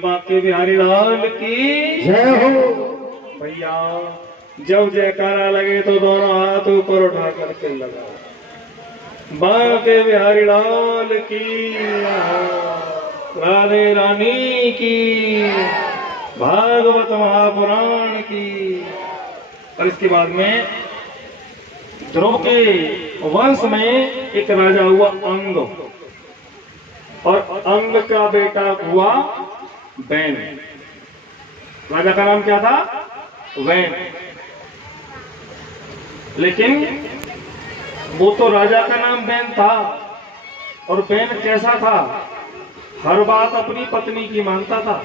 बांके बिहारी लाल की जय हो। भैया जब जयकारा लगे तो दोनों हाथ ऊपर उठा करके लगाओ। बांके बिहारी लाल की, राधे रानी की, भागवत महापुराण की। और इसके बाद में ध्रुव के वंश में एक राजा हुआ अंग, और अंग का बेटा हुआ वैन। राजा का नाम क्या था? वैन। लेकिन वो तो राजा का नाम वैन था, और वैन कैसा था? हर बात अपनी पत्नी की मानता था।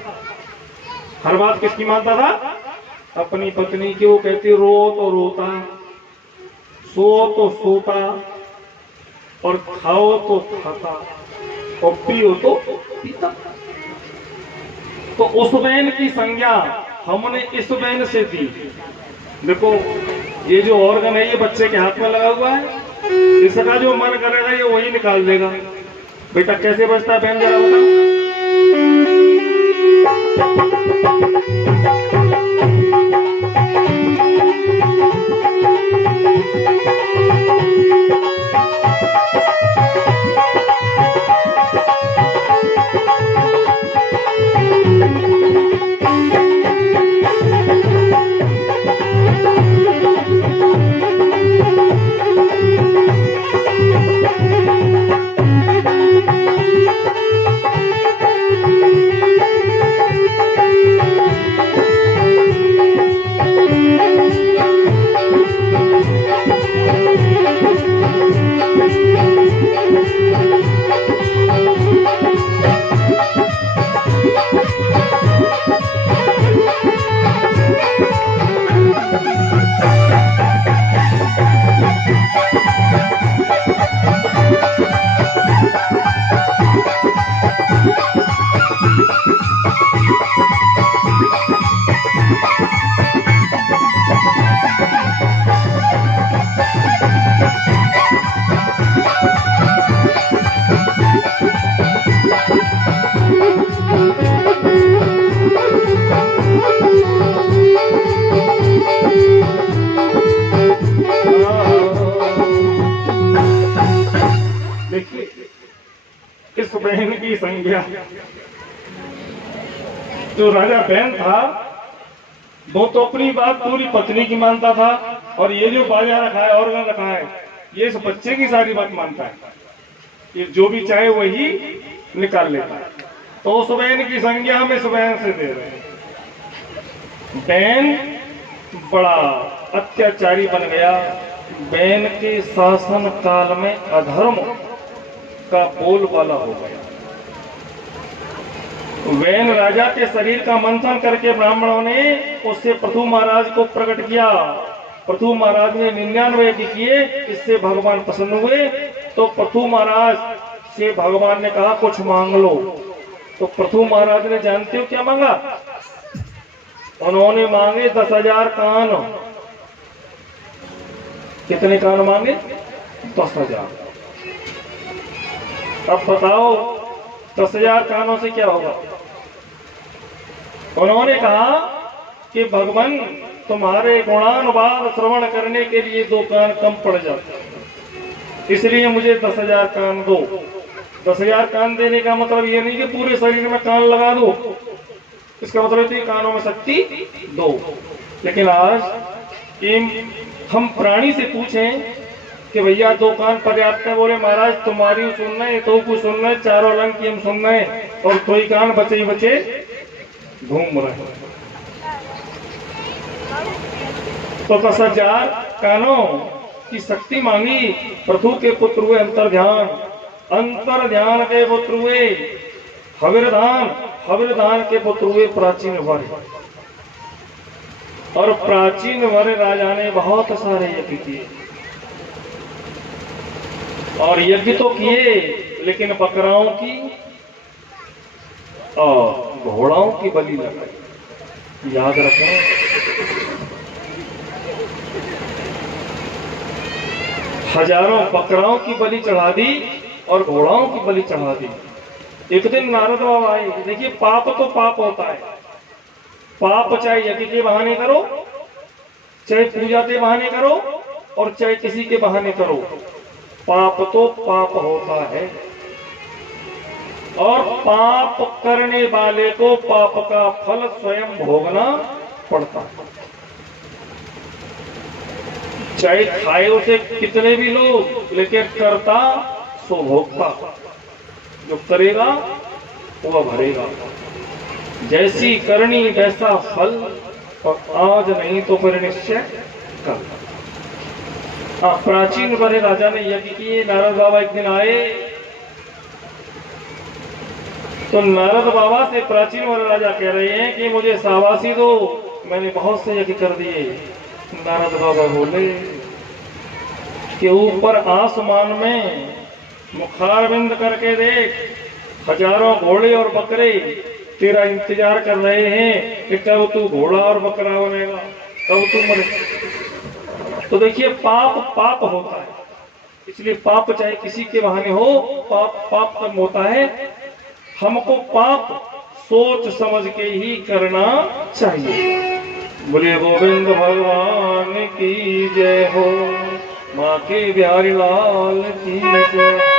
हर बात किसकी मानता था? अपनी पत्नी की। वो कहती रो तो रोता, सो तो सोता, और खाओ तो खाता, और पियो तो पीता। तो उस वैन की संज्ञा हमने इस वैन से दी। देखो ये जो ऑर्गन है ये बच्चे के हाथ में लगा हुआ है, इसका जो मन करेगा ये वही निकाल देगा। बेटा कैसे बजता है वैन, जरा बताओ। इस बहन की संज्ञा, जो राजा बहन था वो तो अपनी बात पूरी पत्नी की मानता था, और ये जो बाजा रखा है, ऑर्गन रखा है, ये इस बच्चे की सारी बात मानता है। ये जो भी चाहे वही निकाल लेता है। तो उस बहन की संज्ञा हम इस बहन से दे रहे हैं। बहन बड़ा अत्याचारी बन गया। बहन के शासन काल में अधर्म का बोलबाला हो गया। वैन राजा के शरीर का मंथन करके ब्राह्मणों ने उससे पृथु महाराज को प्रकट किया। पृथु महाराज ने 99 यज्ञ किए, इससे भगवान प्रसन्न हुए। तो पृथु महाराज से भगवान ने कहा कुछ मांग लो। तो पृथु महाराज ने जानते हो क्या मांगा? उन्होंने मांगे 10,000 कान। कितने कान मांगे? 10,000। अब बताओ 10,000 कानों से क्या होगा? उन्होंने कहा कि भगवान तुम्हारे गुणानुवाद श्रवण करने के लिए 2 कान कम पड़ जाते, इसलिए मुझे 10,000 कान दो। 10,000 कान देने का मतलब ये नहीं कि पूरे शरीर में कान लगा दो, इसका मतलब है कानों में शक्ति दो। लेकिन आज हम प्राणी से पूछें कि भैया 2 कान पर्याप्त है, बोले महाराज तुम्हारी सुनना है, तो कुछ सुनना है, चारों रंग की हम सुनना है, और कोई कान बचे ही बचे घूम रहे हैं। तो 10,000 कानों की शक्ति मांगी। पृथु के पुत्र हुए अंतर्ध्यान, अंतर्ध्यान के पुत्र हुए हविर्धान, हविर्धान के पुत्र हुए प्राचीन वर्ग। और प्राचीन वर राजा ने बहुत सारे यज्ञ किए, और यज्ञ तो किए लेकिन बकराओं की और घोड़ाओं की बलि लगाई। याद रखें, हजारों बकराओं की बलि चढ़ा दी और घोड़ाओं की बलि चढ़ा दी। एक दिन नारद बाबा आए। देखिए, पाप तो पाप होता है। पाप चाहे यज्ञ के बहाने करो, चाहे पूजा के बहाने करो, और चाहे किसी के बहाने करो, पाप तो पाप होता है। और पाप करने वाले को पाप का फल स्वयं भोगना पड़ता है। चाहे खाए उसे कितने भी लोग, लेकिन करता सो भोगता। जो करेगा वह भरेगा। जैसी करनी वैसा फल, और आज नहीं तो फिर निश्चय कर। प्राचीन बड़े राजा ने यज्ञ किए। नारद बाबा एक दिन आए तो नारद बाबा से प्राचीन बड़े राजा कह रहे हैं कि मुझे शाबाशी दो, मैंने बहुत से यज्ञ कर दिए। नारद बाबा बोले कि ऊपर आसमान में मुखारविंद करके देख, हजारों घोड़े और बकरे तेरा इंतजार कर रहे हैं कि कब तू घोड़ा और बकरा बनेगा, कब तू मरे। तो देखिए, पाप पाप होता है, इसलिए पाप चाहे किसी के बहाने हो, पाप पाप कब होता है। हमको पाप सोच समझ के ही करना चाहिए। बोले गोविंद भगवान की जय हो, माँ के बिहारी लाल की जय।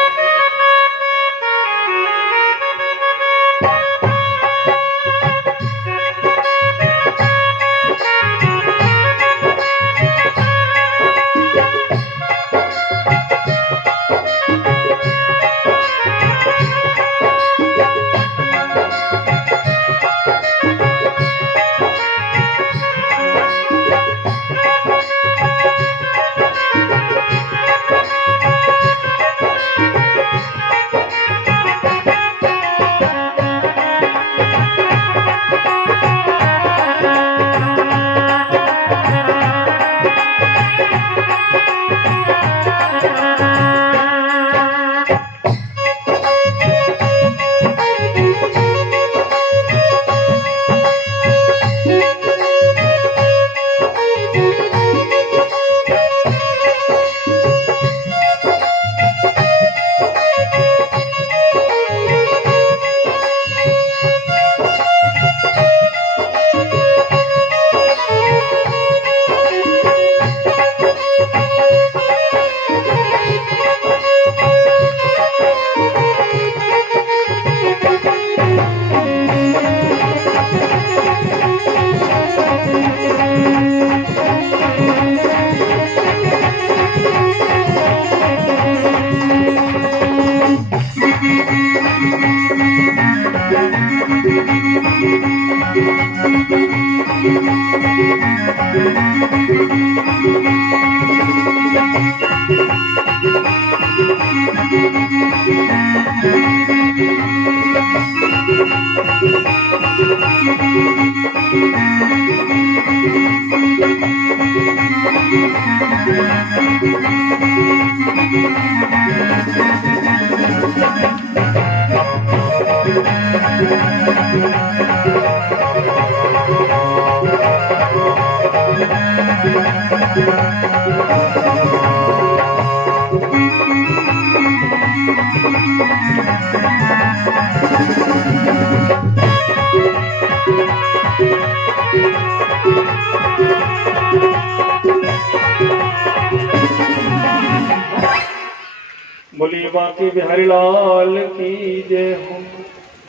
बोलिए बांके बिहारी लाल की जय हो।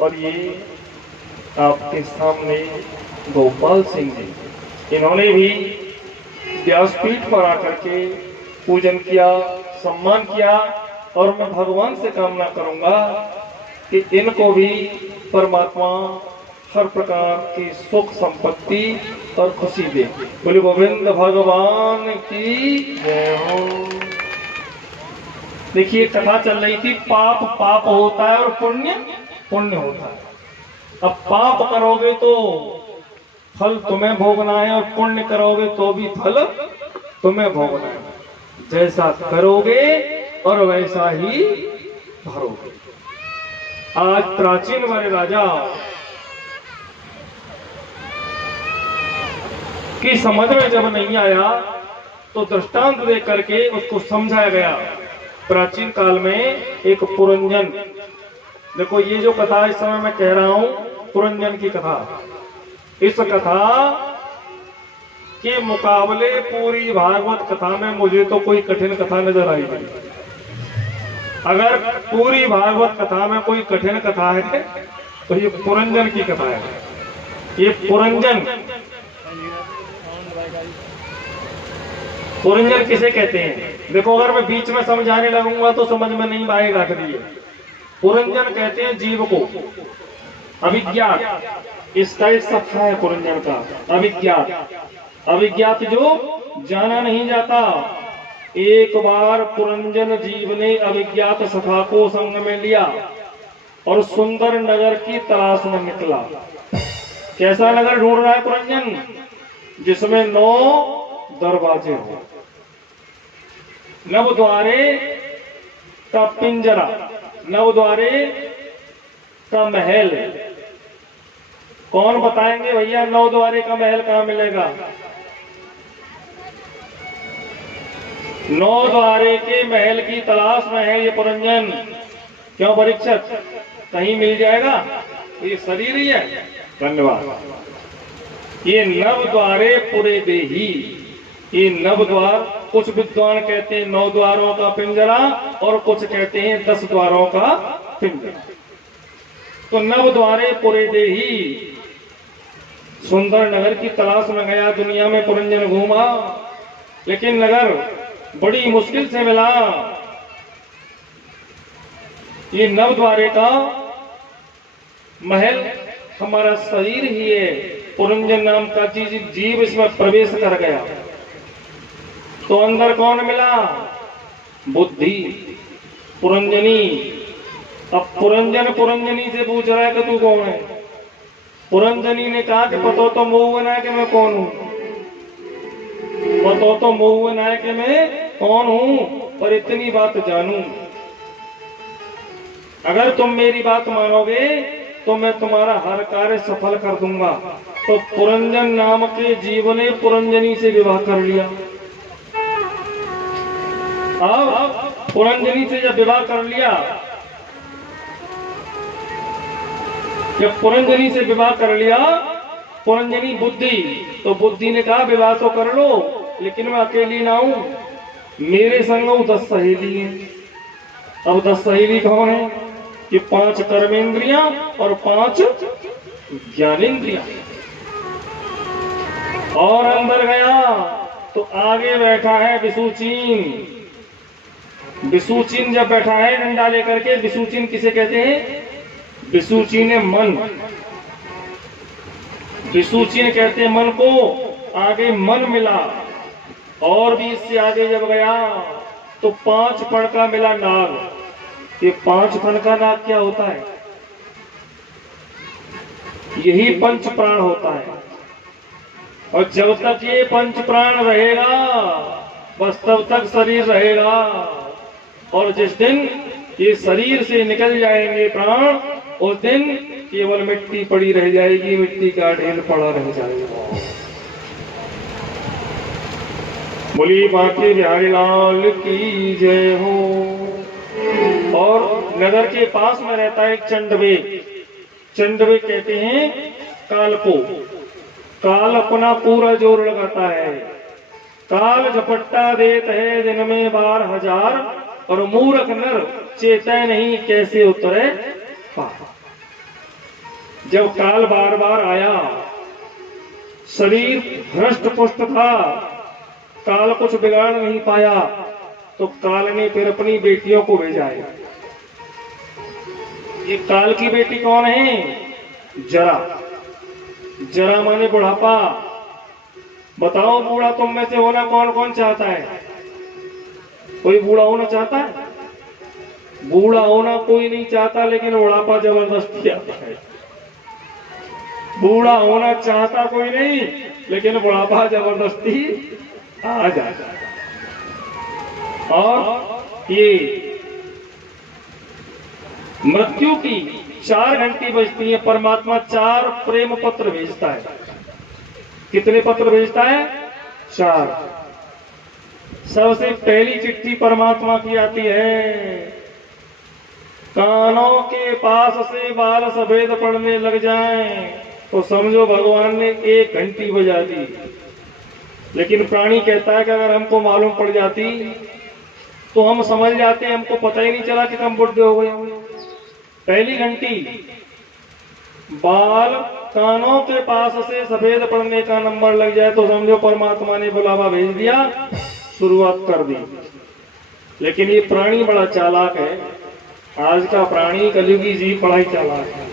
और ये आपके सामने गोपाल सिंह जी, इन्होंने भी व्यासपीठ पर आकर के पूजन किया, सम्मान किया, और मैं भगवान से कामना करूंगा कि इनको भी परमात्मा हर प्रकार की सुख संपत्ति और खुशी दे। बोले गोविंद भगवान की जय हो। देखिए, कथा चल रही थी, पाप पाप होता है और पुण्य पुण्य होता है। अब पाप करोगे तो फल तुम्हें भोगना है और पुण्य करोगे तो भी फल तुम्हें भोगना है। जैसा करोगे और वैसा ही भरोगे। आज प्राचीन वाले राजा की समझ में जब नहीं आया तो दृष्टांत दे करके उसको समझाया गया। प्राचीन काल में एक पुरंजन, देखो ये जो कथा इस समय मैं कह रहा हूं पुरंजन की कथा, इस कथा के मुकाबले पूरी भागवत कथा में मुझे तो कोई कठिन कथा नजर आई नहीं। अगर पूरी भागवत कथा में कोई कठिन कथा है तो ये पुरंजन की कथा है। ये पुरंजन किसे कहते हैं? देखो अगर मैं बीच में समझाने लगूंगा तो समझ में नहीं आएगा। पुरंजन कहते हैं जीव को, अविज्ञात, इसका एक सत्ता है पुरंजन का, अविज्ञात। अविज्ञात जो जाना नहीं जाता। एक बार पुरंजन जीव ने अविज्ञात सखा को संग में लिया और सुंदर नगर की तलाश में निकला। कैसा नगर ढूंढ रहा है पुरंजन? जिसमें 9 दरवाजे हो, 9 द्वारे का पिंजरा, 9 द्वारे का महल। कौन बताएंगे भैया 9 द्वारे का महल कहां मिलेगा? 9 द्वारे के महल की तलाश में है ये पुरंजन। क्यों परीक्षक, कहीं मिल जाएगा? ये शरीर ही है। धन्यवाद। ये 9 द्वारे पुरे देही, ये 9 द्वार, कुछ विद्वान कहते हैं 9 द्वारों का पिंजरा और कुछ कहते हैं 10 द्वारों का पिंजरा। तो 9 द्वारे पुरे देही, सुंदर नगर की तलाश में गया, दुनिया में पुरंजन घूमा, लेकिन नगर बड़ी मुश्किल से मिला। ये 9 द्वारे का महल हमारा शरीर ही है। पुरंजन नाम का जीव इसमें प्रवेश कर गया तो अंदर कौन मिला? बुद्धि, पुरंजनी। अब पुरंजन पुरंजनी से पूछ रहा है कि तू कौन है? पुरंजनी ने कहा कि पतो तो मोहन है कि मैं कौन हूं, पतो तो मोहन है कि मैं कौन हूं, पर इतनी बात जानूं, अगर तुम मेरी बात मानोगे तो मैं तुम्हारा हर कार्य सफल कर दूंगा। तो पुरंजन नाम के जीव ने पुरंजनी से विवाह कर लिया। अब पुरंजनी से जब विवाह कर लिया, जब पुरंजनी से विवाह कर लिया, पुरंजनी बुद्धि, तो बुद्धि ने कहा विवाह तो कर लो लेकिन मैं अकेली ना हूं, मेरे संग 10 सहेली हैं। अब 10 सहेली कौन है? कि 5 कर्मेंद्रियां और 5 ज्ञानेंद्रियां। और अंदर गया तो आगे बैठा है विसूचीन। विसूचीन जब बैठा है डंडा लेकर के, विसूचीन किसे कहते हैं? विसूचीन है मन, विसूचीन कहते हैं मन को। आगे मन मिला और भी इससे आगे जब गया तो 5 फण का मिला नाग। ये 5 फण का नाग क्या होता है? यही पंच प्राण होता है। और जब तक ये पंच प्राण रहेगा बस तब तक शरीर रहेगा, और जिस दिन ये शरीर से निकल जाएंगे प्राण, उस दिन केवल मिट्टी पड़ी रह जाएगी, मिट्टी का ढेर पड़ा रह जाएगा। बोली बांके बिहारी लाल की जय हो। और नगर के पास में रहता है चंडवे। चंडवे कहते हैं काल को। काल अपना पूरा जोर लगाता है। काल झपट्टा देत है दिन में 12,000, और मूर्ख नर चेतै नहीं कैसे उतरे पार। जब काल बार बार आया, शरीर भ्रष्ट पुष्ट था, काल कुछ बिगाड़ नहीं पाया, तो काल ने फिर अपनी बेटियों को भेजा है। ये काल की बेटी कौन है? जरा। जरा माने बुढ़ापा। बताओ बूढ़ा तुम में से होना कौन कौन चाहता है? कोई बूढ़ा होना चाहता है? बूढ़ा होना कोई नहीं चाहता, लेकिन बुढ़ापा जबरदस्ती आता है। बूढ़ा होना चाहता कोई नहीं, लेकिन बुढ़ापा जबरदस्ती आ जाता। और ये मृत्यु की 4 घंटी बजती है, परमात्मा 4 प्रेम पत्र भेजता है। कितने पत्र भेजता है? 4। सबसे पहली चिट्ठी परमात्मा की आती है, कानों के पास से बाल सफेद पड़ने लग जाएं तो समझो भगवान ने 1 घंटी बजा दी। लेकिन प्राणी कहता है कि अगर हमको मालूम पड़ जाती तो हम समझ जाते, हमको पता ही नहीं चला कि हम बुढ़े हो गए। पहली घंटी बाल कानों के पास से सफेद पड़ने का नंबर लग जाए तो समझो परमात्मा ने बुलावा भेज दिया, शुरुआत कर दी। लेकिन ये प्राणी बड़ा चालाक है। आज का प्राणी कलयुगी जीव बड़ा ही चालाक है।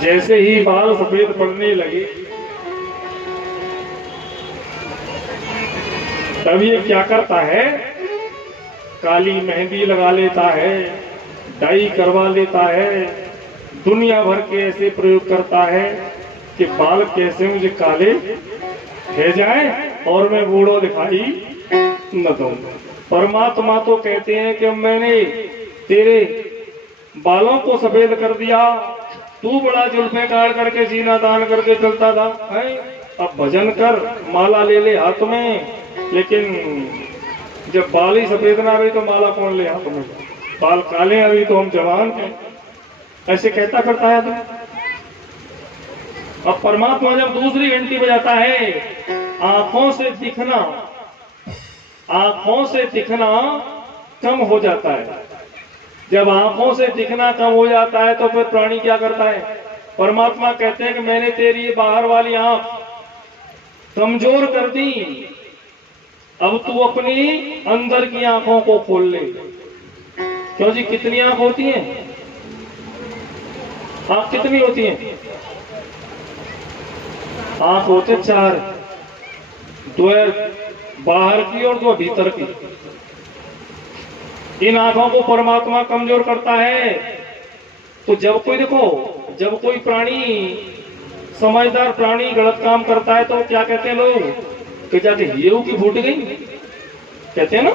जैसे ही बाल सफेद पड़ने लगे तब ये क्या करता है, काली मेहंदी लगा लेता है, डाई करवा लेता है, दुनिया भर के ऐसे प्रयोग करता है कि बाल कैसे मुझे काले हो जाए और मैं बूढ़ो दिखाई न दूं। परमात्मा तो कहते हैं कि मैंने तेरे बालों को सफेद कर दिया, तू बड़ा जुल्फे काट करके सीना तान करके चलता था, अब भजन कर, माला ले ले हाथ में। लेकिन जब बाल ही सफेद ना रही तो माला कौन ले हाथ में? बाल काले अभी तो हम जवान हैं, ऐसे कहता करता है। तो अब परमात्मा जब दूसरी घंटी बजाता है, आंखों से दिखना कम हो जाता है। जब आंखों से दिखना कम हो जाता है तो फिर प्राणी क्या करता है? परमात्मा कहते हैं कि मैंने तेरी ये बाहर वाली आंख कमजोर कर दी, अब तू अपनी अंदर की आंखों को खोल ले। क्यों जी? कितनी आंख होती हैं? आंख कितनी होती हैं? आंख होते 4, 2 बाहर की और 2 भीतर की। इन आंखों को परमात्मा कमजोर करता है। तो जब कोई प्राणी, समझदार प्राणी गलत काम करता है तो क्या कहते हैं लोग कि जाके हियो की फूट गई, कहते हैं ना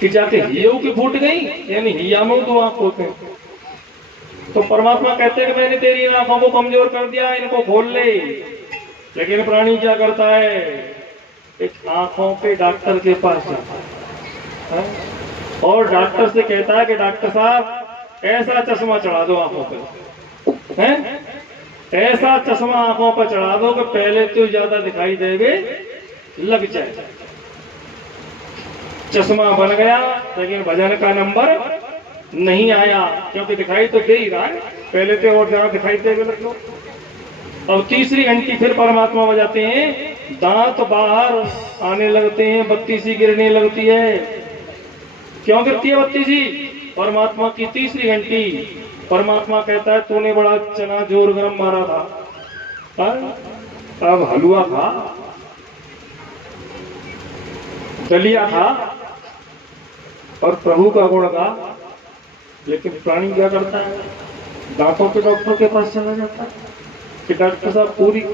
कि जाके हियो की फूट गई, यानी हिया में 2 आंख होते हैं। तो परमात्मा कहते हैं कि मैंने तेरी इन आंखों को कमजोर कर दिया, इनको खोल ले। लेकिन प्राणी क्या करता है? एक आंखों के डॉक्टर के पास जाता है और डॉक्टर से कहता है कि डॉक्टर साहब ऐसा चश्मा चढ़ा दो आंखों पे, हैं? ऐसा चश्मा आंखों पर चढ़ा दो कि पहले तो ज्यादा दिखाई देवे लग जाए। चश्मा बन गया लेकिन भजन का नंबर नहीं आया, क्योंकि दिखाई तो दे ही रहा है, पहले तो और ज्यादा दिखाई देवे लग लो। अब तीसरी घंटी फिर परमात्मा बजाते हैं, दांत बाहर आने लगते हैं, बत्ती सी गिरने लगती है। क्यों गिरती है बत्ती सी? परमात्मा की तीसरी घंटी। परमात्मा कहता है तूने बड़ा चना जोर गरम मारा था, अब हलवा खा, दलिया खा और प्रभु का गुण गा। लेकिन प्राणी क्या करता है? दांतों के डॉक्टर के पास चला जाता है कि डॉक्टर साहब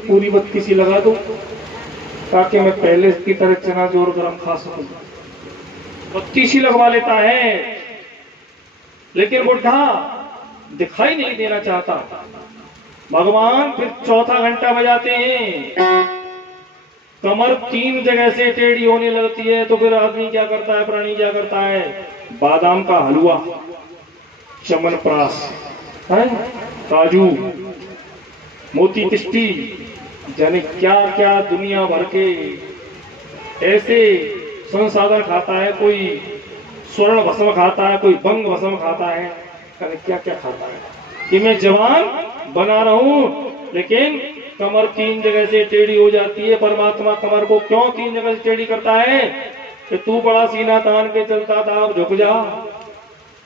पूरी बत्ती सी लगा दो ताकि मैं पहले की तरह चना जोर गरम खा सकूं। बत्ती सी लगवा लेता है, लेकिन बुढ़ा दिखाई नहीं देना चाहता। भगवान फिर चौथा घंटा बजाते हैं, कमर 3 जगह से टेढ़ी होने लगती है। तो फिर आदमी क्या करता है, प्राणी क्या करता है? बादाम का हलवा, च्यवनप्राश, काजू, मोती तिष्टी, जाने क्या क्या दुनिया भर के ऐसे संसाधन खाता है। कोई स्वर्ण भस्म खाता है, कोई भंग भस्म खाता है, क्या क्या खाता है कि मैं जवान बना रहूं। लेकिन कमर 3 जगह से टेढ़ी हो जाती है। परमात्मा कमर को क्यों 3 जगह से टेढ़ी करता है? कि तू बड़ा सीना तान के चलता था, अब झुक जा,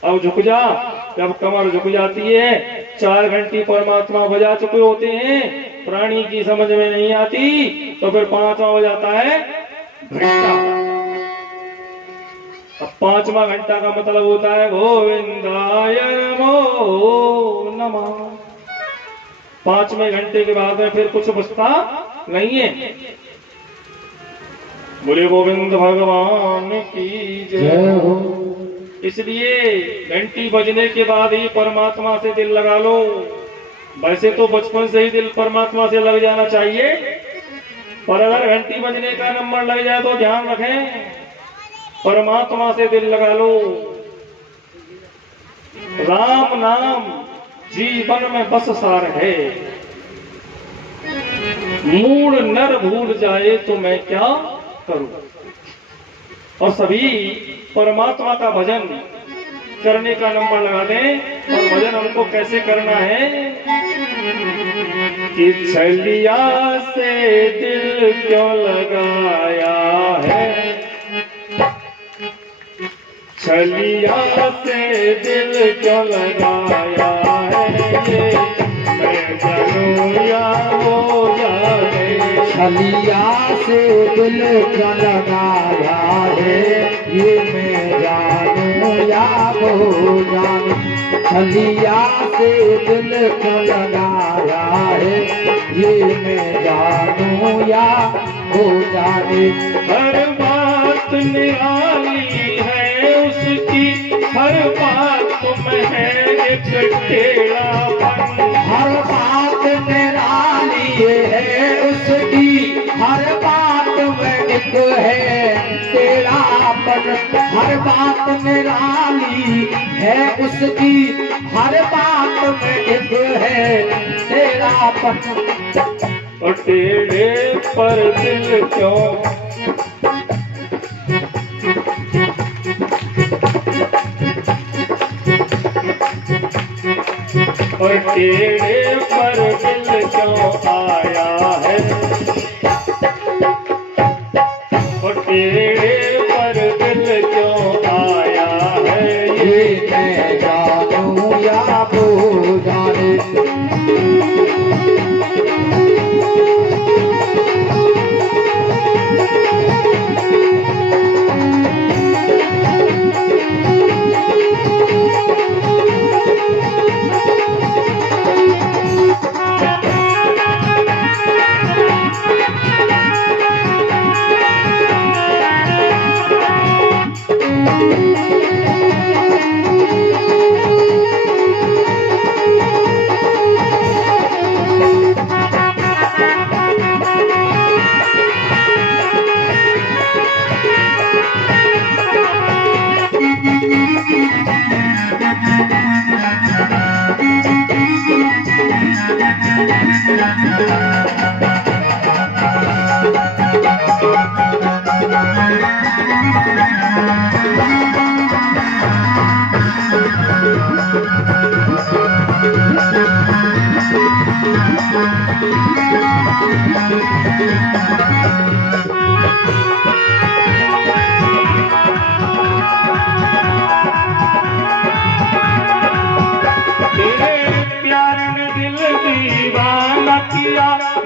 अब झुक जा। जब कमर झुक जाती है, 4 घंटी परमात्मा बजा चुके होते हैं, प्राणी की समझ में नहीं आती, तो फिर 5वां हो जाता है घंटा। अब 5वां घंटा का मतलब होता है गोविंदाय नमो नमः। 5वें घंटे के बाद में फिर कुछ बचता नहीं है। बोले गोविंद भगवान की जय हो। इसलिए घंटी बजने के बाद ही परमात्मा से दिल लगा लो। वैसे तो बचपन से ही दिल परमात्मा से लग जाना चाहिए, पर अगर घंटी बजने का नंबर लग जाए तो ध्यान रखें, परमात्मा से दिल लगा लो। राम नाम जीवन में बस सार है, मूड नर भूल जाए तो मैं क्या करूं। और सभी परमात्मा का भजन करने का नंबर लगा दें। और भजन हमको कैसे करना है कि छलिया से दिल क्यों लगाया है, छलिया से दिल क्यों लगाया है, ये मैं जानूं या वो जाने। छलिया से दिल क्यों लगाया है, ये मैं जानूं या वो जाने। छलिया से दिल क्यों लगाया है, ये मैं जानूं या वो जाने। हर बात निराली है उसकी, हर बात में है एक टेढ़ापन। हर बात निराली है उसकी, हर बात में एक है टेढ़ापन। हर बात निराली है उसकी, हर बात में एक है टेढ़ापन। और टेढ़े पर दिल क्यों, और टेढ़े पर दिल क्यों आया है, और टेढ़े पर दिल क्यों आया है, ये मैं जानूं या वो जाने।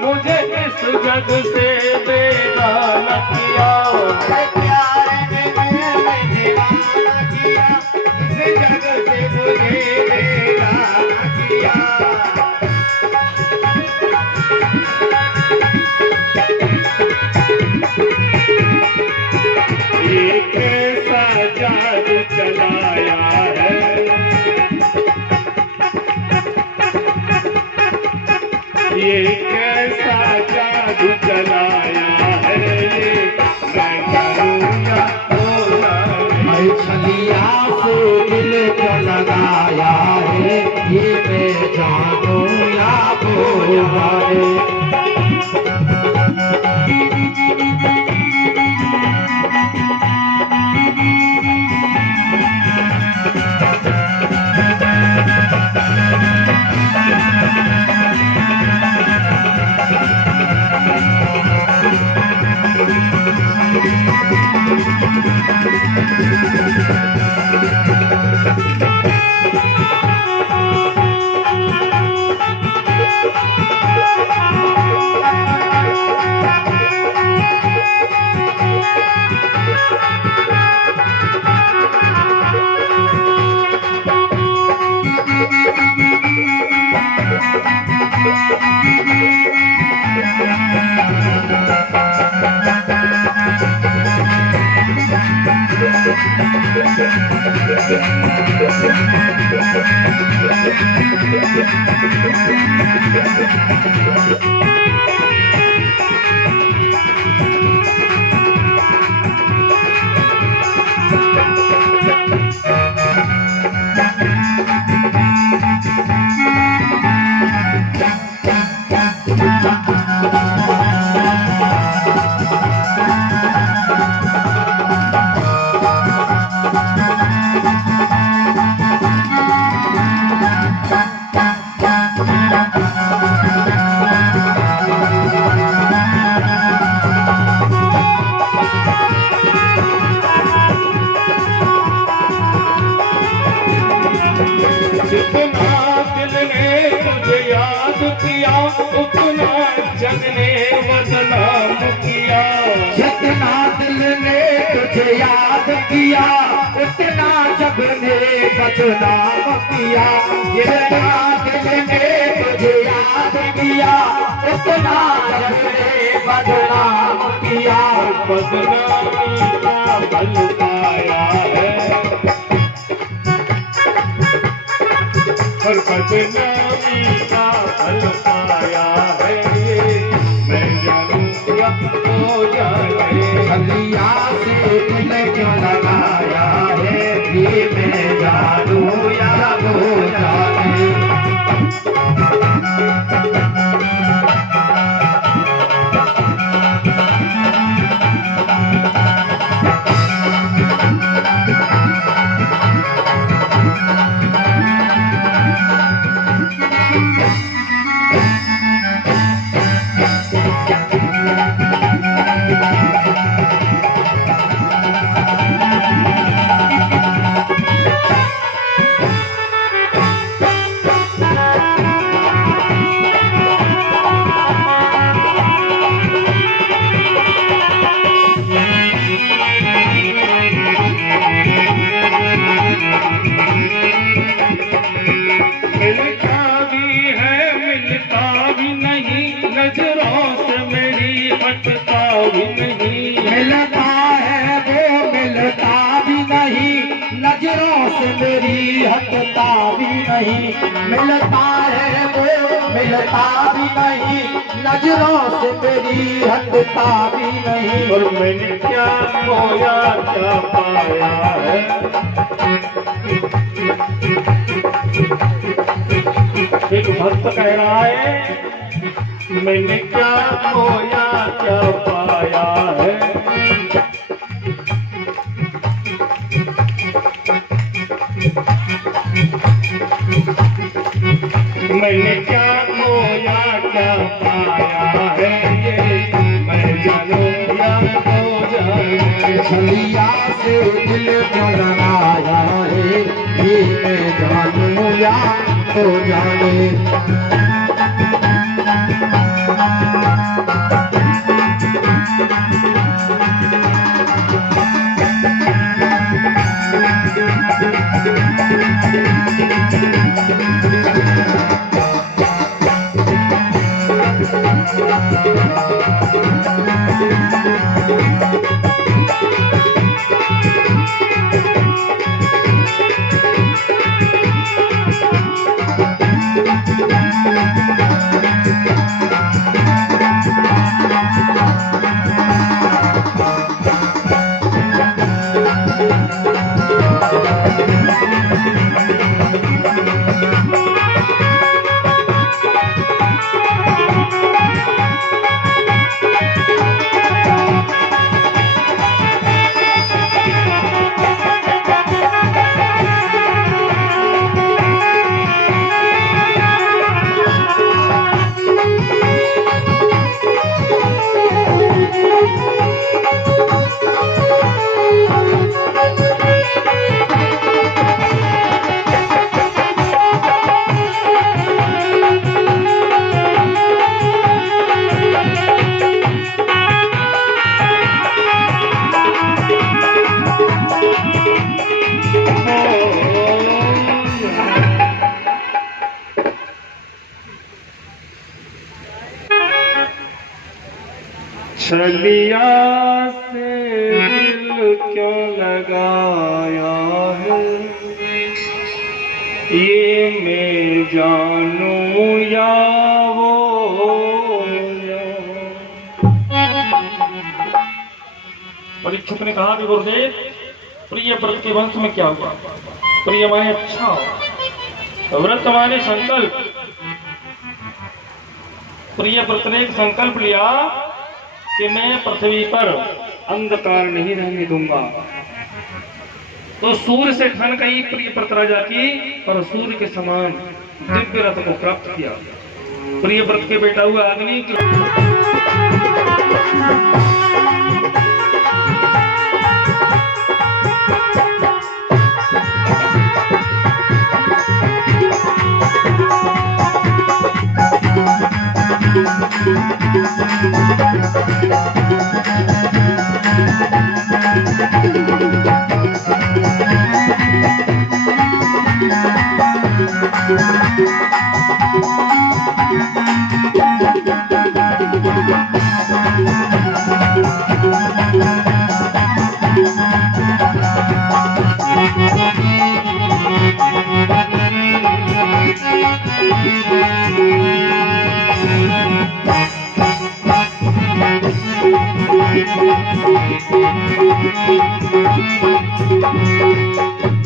मुझे इस जग से बेगाना किया, प्यार ने मुझे दीवाना किया, इस जग से मुझे बेगाना किया। ये कैसा जादू चलाया है, ये कैसा जादू चलाया है, ये मैं करूँगा होगा। मैं छलिया से दिल को लगाया है, ये मैं जानूं या वो जाने। जितना दिल ने तुझे याद किया उतना जग ने बदनाम किया। जितना दिल ने तुझे याद किया उतना जग ने बदनाम किया। जितना दिल ने तुझे याद किया उतना जग ने बदनाम किया। बदनामी का फल पाया है और बदनामी का फल पाया है। मैं जानूं या हो जाए छलिया से दिल क्यों लगाया है ये मैं जानूं या हो जाए। मिलता भी है मिलता भी नहीं नजरों से मेरी हटता भी नहीं। मिलता है वो मिलता भी नहीं नजरों से मेरी हटता भी नहीं। मिलता है वो मिलता भी नहीं नजरों से मेरी हटता भी नहीं। और मैंने क्या खोया क्या पाया है। एक भक्त कह रहा है मैंने क्या खोया क्या पाया है। मैंने क्या खोया क्या पाया है ये मैं जानूं या हो जाए। छलिया से दिल क्यों लगाया है ये मैं जानूं या हो जाए। छलिया से दिल क्यों लगा जानू या वो परीक्षित ने कहा कि गुरुदेव प्रिय व्रत के वंश में क्या हुआ? प्रिय माने अच्छा हो, व्रत माने संकल्प। प्रिय व्रत ने एक संकल्प लिया कि मैं पृथ्वी पर अंधकार नहीं रहने दूंगा। तो सूर्य से ठन गई प्रिय व्रत राजा की और सूर्य के समान दिव्य रथ को प्राप्त किया। प्रिय व्रत के बेटा हुआ अग्नि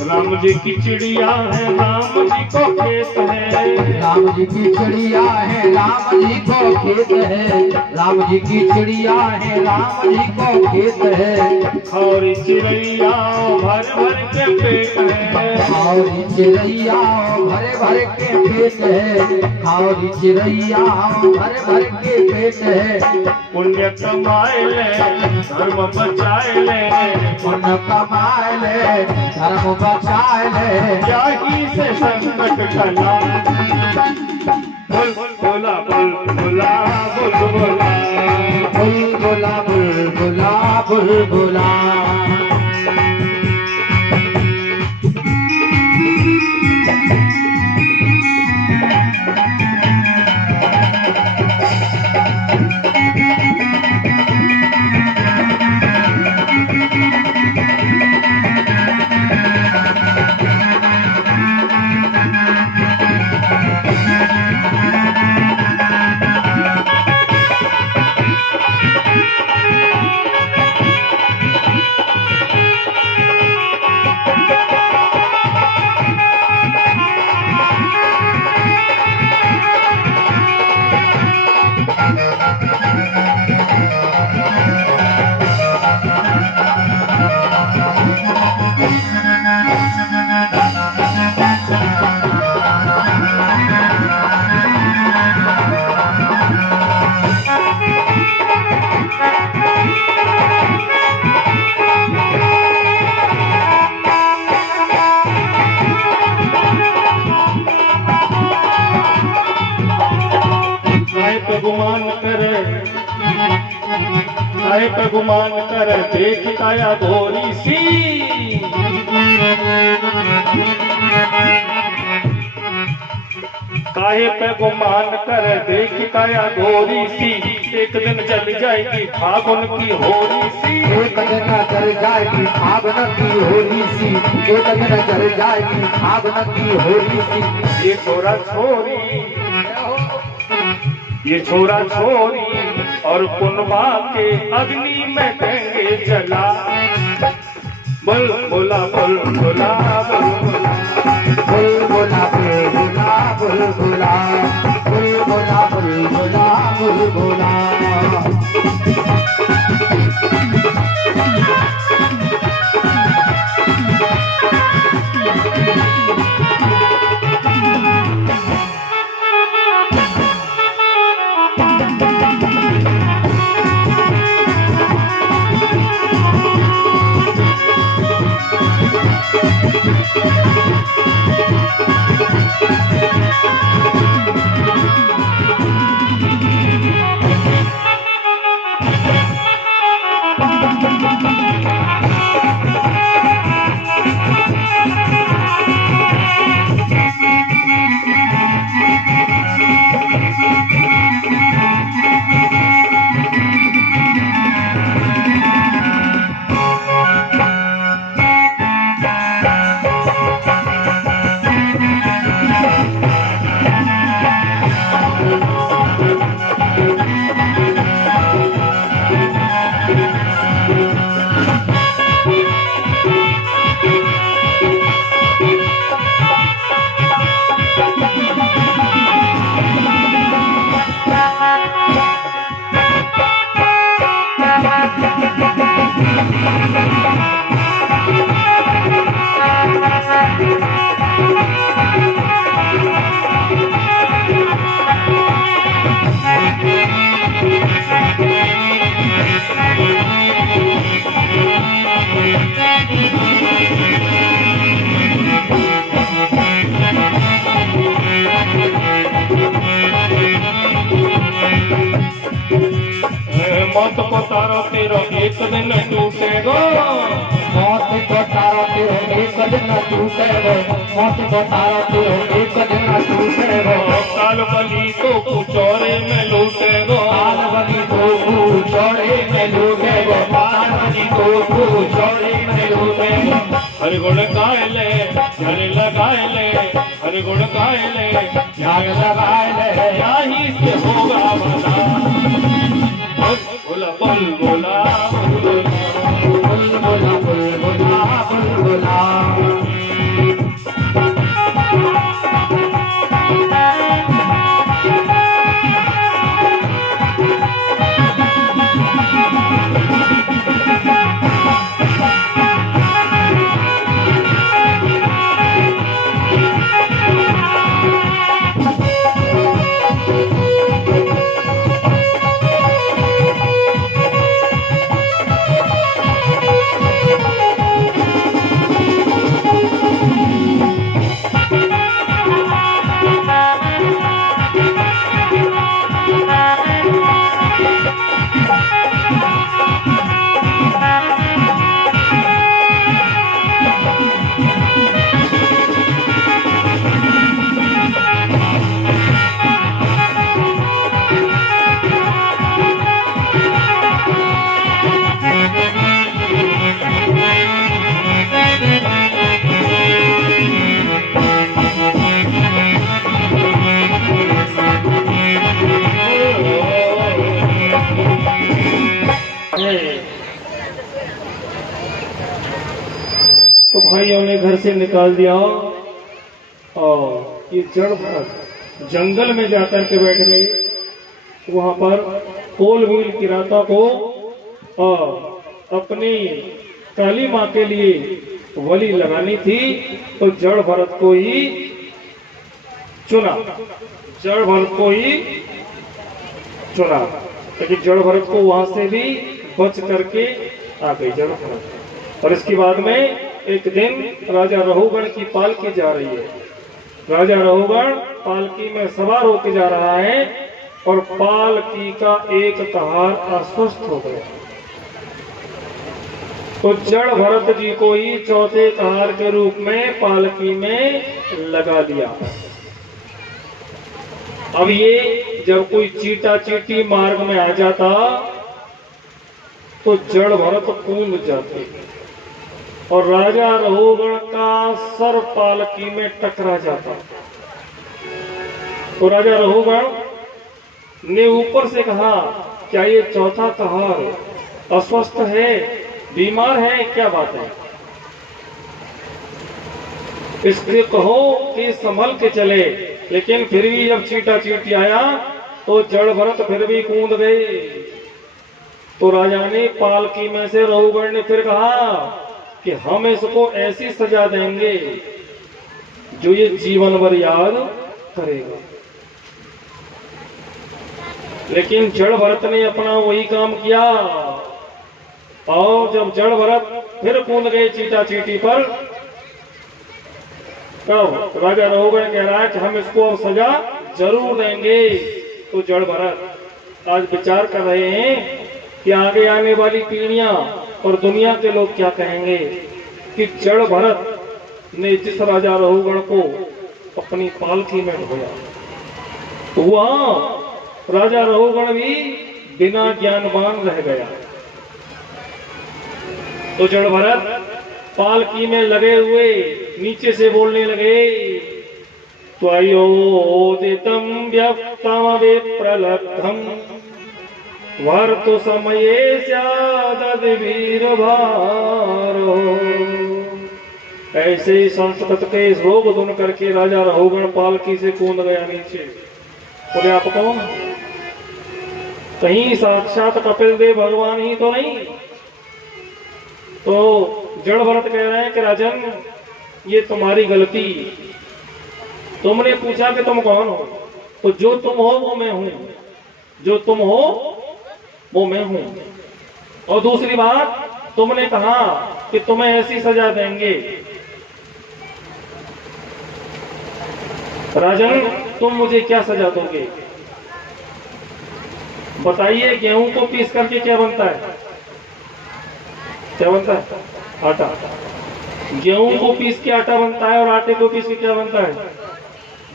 राम जी की चिड़िया है राम जी को खेत है। राम जी की चिड़िया है राम जी को खेत है। राम जी की चिड़िया है राम जी को खेत है। और चिड़ैया भर भर के पेट है। और चिड़ैया भरे भर के पेट है। और चिड़ैया भरे भर के पेट है। पुण्य कमाए ले धर्म बचाए ले। पुण्य कमाए ले धर्म बचाए ले। जाही से संकट टला। बोल बोला बोल बोला बोल बोला बुल बुला बुल बुला बुल बुला। गुमान कर देख काया गोरी सी। काहे पे गुमान कर देख काया गोरी सी। एक दिन चल जाएगी फागुन की होली सी। एक दिन चल जाएगी फागुन की होली सी। एक दिन चल जाएगी फागुन की होली सी। ये छोरा छोरी ये छोरा छोरी और पुनवा के अग्नि में देंगे जला। बोल बोला बोल बोला बोल बोला बुल बुला बुल बुला बुल बुला बुल बुला बुल बुला बुल बुला। मौत को तारा तेरा एक दिन टूटेगा, मौत को तारा तेरा एक दिन टूटेगा, मौत को तारा तेरा एक दिन टूटेगा। काल बली तो कुचौरे में लूटेगा, काल बली तो कुचौरे में लूटेगा, काल बली तो कुचौरे में लूटेगा। हरि गुण गाए ले, हरि लगाए ले, हरि गुण गाए ले, ध्यान लगाए ले, यही से होगा भला। बोला बोल बोला बुलबुला बुलबुला बुलबुला। तो भाइयों ने घर से निकाल दिया और ये जड़ भरत जंगल में जाकर के बैठ गए। वहां पर कोल व्हील किराता को अपनी काली माँ के लिए बलि लगानी थी, तो जड़ भरत को ही चुना, जड़ भरत को ही चुना। लेकिन जड़ भरत को वहां से भी बच करके आ गई जड़ भरत। और इसके बाद में एक दिन राजा रहुगण की पालकी जा रही है। राजा रहुगण पालकी में सवार होकर जा रहा है और पालकी का एक कहार अस्वस्थ हो गया। तो जड़ भरत जी को ही चौथे कहार के रूप में पालकी में लगा दिया। अब ये जब कोई चीटा चीटी मार्ग में आ जाता तो जड़ भरत कूद जाते और राजा रहुगण का सर पालकी में टकरा जाता। तो राजा रहुगण ने ऊपर से कहा, क्या ये चौथा कहार अस्वस्थ है, बीमार है, क्या बात है? इसलिए कहो कि संभल के चले। लेकिन फिर भी जब चीटा चीटी आया तो जड़ भरत फिर भी कूद गए। तो राजा ने पालकी में से रहुगण ने फिर कहा कि हम इसको ऐसी सजा देंगे जो ये जीवन भर याद करेगा। लेकिन जड़ भरत ने अपना वही काम किया और जब जड़ भरत फिर कूद गए चीटा चीटी पर, तब राजा रहुगण कह रहा है कि हम इसको अब सजा जरूर देंगे। तो जड़ भरत आज विचार कर रहे हैं कि आगे आने वाली पीढ़ियां और दुनिया के लोग क्या कहेंगे कि जड़ भरत ने जिस राजा रहुगण को अपनी पालकी में ढोया। तो वहां राजा रहुगण भी बिना ज्ञानवान रह गया। तो जड़ भरत पालकी में लगे हुए नीचे से बोलने लगे, त्वयोदितं व्यक्तं विप्रलब्धं वर्तु समये स्यादद्वीर भारो। ऐसे ही संस्कृत के श्लोक सुन करके राजा रहुगण पालकी से कूद गया नीचे। बोले आप कौन? कहीं साक्षात कपिल देव भगवान ही तो नहीं? तो जड़ भरत कह रहे हैं कि राजन, ये तुम्हारी गलती। तुमने पूछा कि तुम कौन हो, तो जो तुम हो वो मैं हूं, जो तुम हो वो मैं हूं। और दूसरी बात, तुमने कहा कि तुम्हें ऐसी सजा देंगे। राजन, तुम मुझे क्या सजा दोगे? बताइए, गेहूं को पीस करके क्या बनता है? क्या बनता है? आटा। गेहूं को पीस के आटा बनता है, और आटे को पीस के क्या बनता है?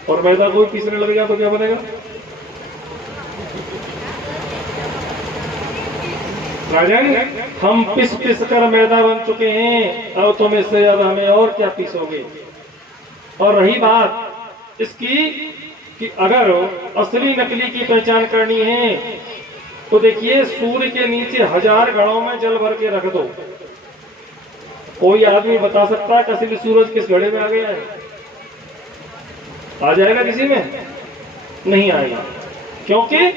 और मैदा को पीसने लग गया तो क्या बनेगा? राजन, हम पिस पिस कर मैदा बन चुके हैं, अब तुम इससे ज्यादा हमें और क्या पीसोगे? और रही बात इसकी कि अगर असली नकली की पहचान करनी है तो देखिए, सूर्य के नीचे 1000 घड़ों में जल भर के रख दो, कोई आदमी बता सकता है कि असली सूरज किस घड़े में आ गया है? आ जाएगा किसी में? नहीं आएगा, क्योंकि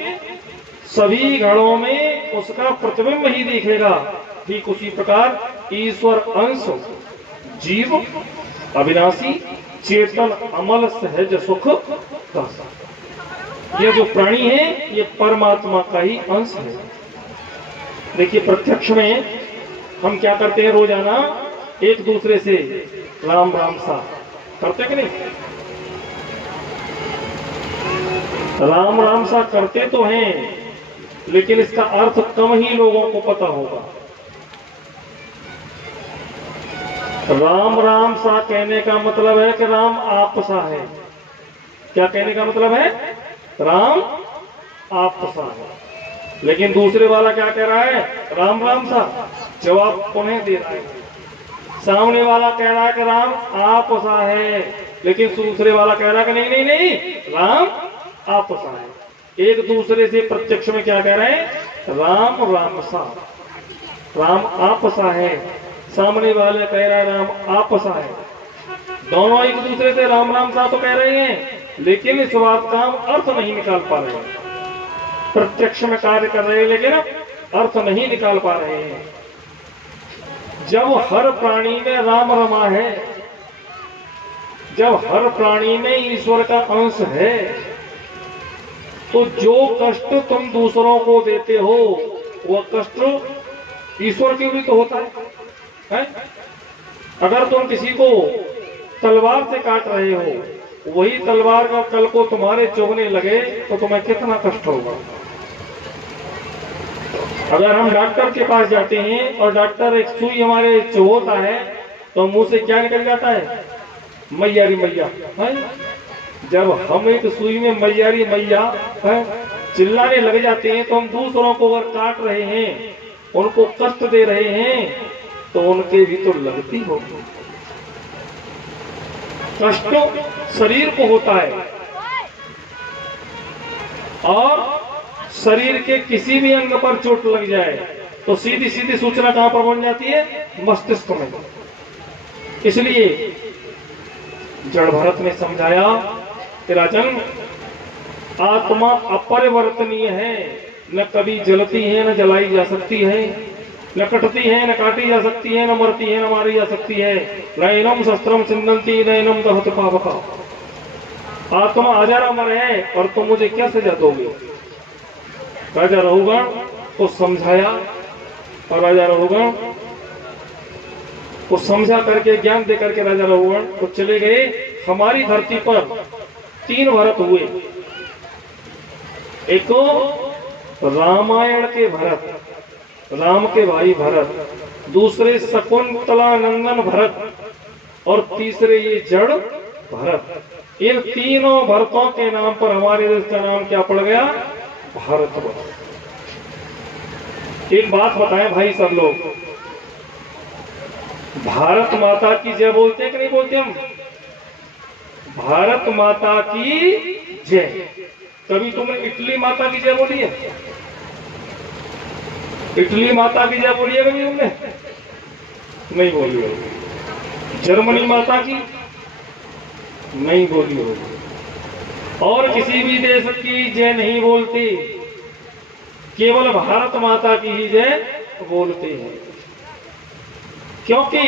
सभी घड़ों में उसका प्रतिबिंब ही दिखेगा। ठीक उसी प्रकार ईश्वर अंश, जीव अविनाशी, चेतन अमल सहज सुख दासा। ये जो प्राणी है ये परमात्मा का ही अंश है। देखिए, प्रत्यक्ष में हम क्या करते हैं? रोजाना एक दूसरे से राम राम सा करते कि नहीं? राम राम सा करते तो हैं, लेकिन इसका अर्थ कम ही लोगों को पता होगा। राम राम सा कहने का मतलब है कि राम आप सा है। क्या कहने का मतलब है? राम आप सा है। लेकिन दूसरे वाला क्या कह रहा है? राम राम सा। जवाब उन्हें दे रहा है। सामने वाला कह रहा है कि राम आप सा है, लेकिन दूसरे वाला कह रहा है कि नहीं नहीं नहीं, राम आप सा है। एक दूसरे से प्रत्यक्ष में क्या कह रहे हैं? राम राम सा। राम आप सा है, सामने वाले कह रहा है राम आप सा है। दोनों एक दूसरे से राम राम सा तो कह रहे हैं, लेकिन इस बात का हम अर्थ नहीं निकाल पा रहे हैं। प्रत्यक्ष में कार्य कर रहे हैं, लेकिन अर्थ नहीं निकाल पा रहे हैं। जब हर प्राणी में राम रमा है, जब हर प्राणी में ईश्वर का अंश है, तो जो कष्ट तुम दूसरों को देते हो वह कष्ट ईश्वर की भी तो होता है? अगर तुम किसी को तलवार से काट रहे हो, वही तलवार का कल को तुम्हारे चुभने लगे तो तुम्हें कितना कष्ट होगा। अगर हम डॉक्टर के पास जाते हैं और डॉक्टर एक सुई हमारे चुभोता है तो मुंह से क्या निकल जाता है? मैयारी मैया है। जब हम एक सुई में मैयारी मैया है चिल्लाने लग जाते हैं, तो हम दूसरों को अगर काट रहे हैं, उनको कष्ट दे रहे हैं, तो उनके भी तो लगती होगी। कष्ट शरीर को होता है, और शरीर के किसी भी अंग पर चोट लग जाए तो सीधी सीधी सूचना कहां पर पहुंच जाती है? मस्तिष्क में। इसलिए जड़ भरत ने समझाया कि राजन, आत्मा अपरिवर्तनीय है, न कभी जलती है न जलाई जा सकती है, न कटती है न काटी जा सकती है, न मरती है न मारी जा सकती है। नैनम शस्त्रम चिंदंती नैनम दहत पावका। आत्मा अजर अमर है, और तुम मुझे क्या सजा दोगे? राजा रहुगण को समझाया, और राजा रहुगण को समझा करके, ज्ञान दे करके राजा रहुगण को चले गए। हमारी धरती पर 3 भरत हुए। एक तो रामायण के भरत, राम के भाई भरत, दूसरे शकुंतला नंदन भरत, और तीसरे ये जड़ भरत। इन तीनों भरतों के नाम पर हमारे देश का नाम क्या पड़ गया? भारतवर्ष। एक बात बताएं भाई सब लोग, भारत माता की जय बोलते हैं कि नहीं बोलते हम? भारत माता की जय। कभी तुमने इटली माता की जय बोली है? इटली माता की जय बोली है कभी तुमने? नहीं बोली होगी। जर्मनी माता की नहीं बोली होगी। और किसी भी देश की जय नहीं बोलते, केवल भारत माता की ही जय बोलते हैं। क्योंकि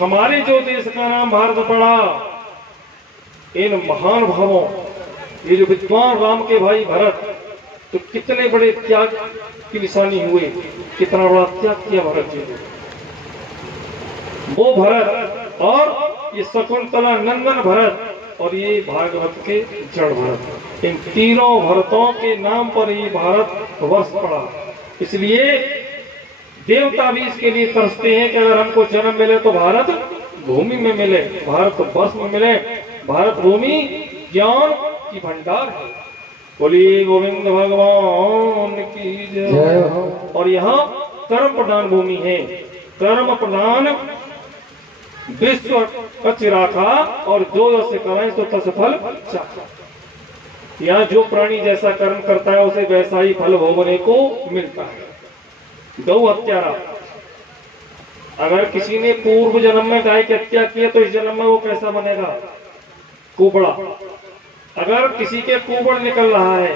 हमारे जो देश का नाम भारत पड़ा, इन महान भावों, ये जो विद्वान राम के भाई भरत, तो कितने बड़े त्याग की निशानी हुए, कितना बड़ा त्याग किया भरत जी ने। वो भरत और ये शकुंतला नंदन भरत और ये भागवत के जड़ भरत, इन तीनों भरतों के नाम पर ये भारत वर्ष पड़ा। इसलिए देवता भी इसके लिए तरसते हैं कि अगर हमको जन्म मिले तो भारत भूमि में मिले, भारत वर्ष में मिले। भारत भूमि ज्ञान की भंडार है। बोलिए गोविंद भगवान की जय। और यहाँ कर्म प्रधान भूमि है, कर्म प्रधान विश्व कच राखा, और जो जैसे कराए तो तस फल चाखा। यहाँ जो प्राणी जैसा कर्म करता है उसे वैसा ही फल भोगने को मिलता है। गौ हत्यारा, अगर किसी ने पूर्व जन्म में गाय की हत्या की तो इस जन्म में वो कैसा बनेगा? कुबड़ा। अगर किसी के कुबड़ निकल रहा है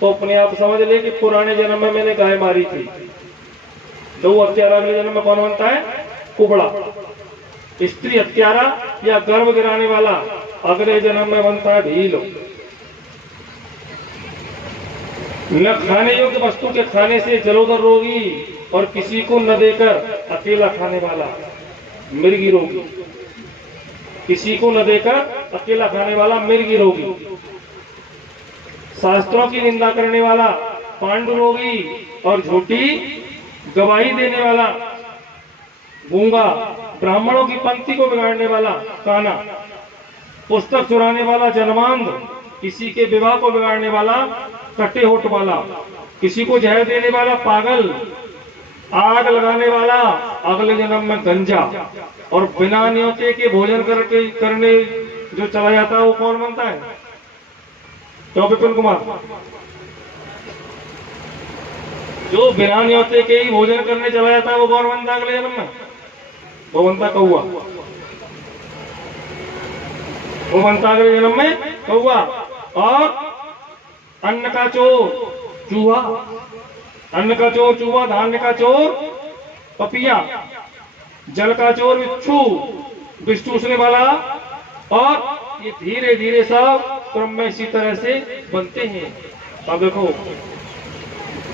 तो अपने आप समझ ले कि पुराने जन्म में मैंने गाय मारी थी। गौ हत्यारा अगले जन्म में कौन बनता है? कुबड़ा। स्त्री हत्यारा या गर्भ गिराने वाला अगले जन्म में बनता है ढील। न खाने योग्य वस्तु के खाने से जलोदर रोगी और किसी को न देकर अकेला खाने वाला मिर्गी रोगी। किसी को न देकर अकेला खाने वाला मिर्गी रोगी। शास्त्रों की निंदा करने वाला पांडु रोगी और झूठी गवाही देने वाला गूंगा। ब्राह्मणों की पंक्ति को बिगाड़ने वाला काना। पुस्तक चुराने वाला जन्मांध। किसी के विवाह को बिगाड़ने वाला कटे होठ वाला। किसी को जहर देने वाला पागल। आग लगाने वाला अगले जन्म में गंजा। और बिना न्योते के भोजन करने जो चला जाता है वो कौन बनता है? तो विपिन कुमार, जो बिना न्योते के ही भोजन करने चला जाता है वो कौन बनता है अगले जन्म में? वो बनता कौआ। वो बनता अगले जन्म में कौआ। और अन्न का चोर चूहा। अन्न का चोर चूहा, धान्य का चोर पपिया, जल का चोर बिच्छू, विष चूसने वाला। और ये धीरे धीरे सब क्रम में इसी तरह से बनते हैं। अब देखो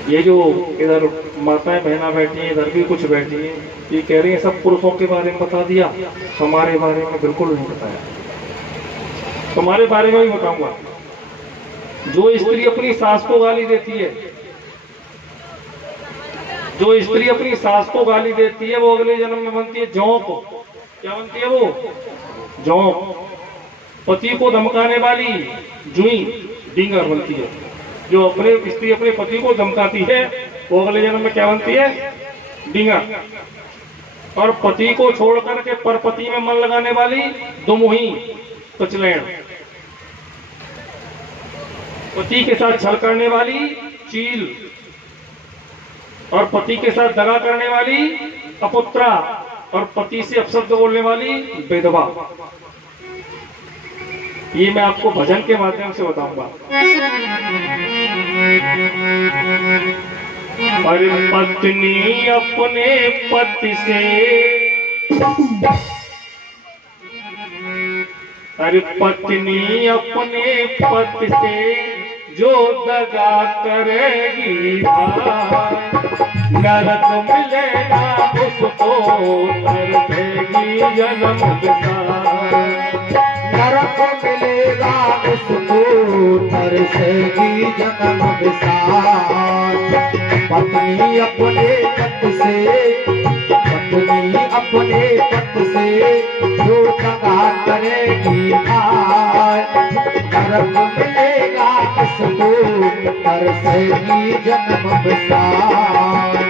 ये जो इधर माताएं बहना बैठी हैं, इधर भी कुछ बैठी हैं, ये कह रही हैं सब पुरुषों के बारे में बता दिया, हमारे बारे में बिल्कुल नहीं बताया। तुम्हारे बारे में ही बताऊंगा। जो स्त्री अपनी सास को गाली देती है, जो स्त्री अपनी सास को गाली देती है वो अगले जन्म में बनती है जोंक। क्या बनती है वो? जोंक। पति को धमकाने वाली जुई डिंगर बनती है। जो अपने स्त्री अपने पति को धमकाती है वो अगले जन्म में क्या बनती है? डिंगर। और पति को छोड़ करके परपति में मन लगाने वाली दुमुही कचलेण। पति के साथ छल करने वाली चील। और पति के साथ दगा करने वाली अपुत्रा। और पति से अपशब्द बोलने वाली विधवा। ये मैं आपको भजन के माध्यम से बताऊंगा। अरे पत्नी अपने पति से, अरे पत्नी अपने पति से जो दगा करेगी नरक मिलेगा उसको, तरसेगी जन्म बिसार। नरक मिलेगा उसको, तरसेगी जन्म बिसार। पत्नी अपने पति से, पत्नी अपने पति से जो दगा करेगी नरक मिलेगा उसको, तरसेगी जन्म बिसार।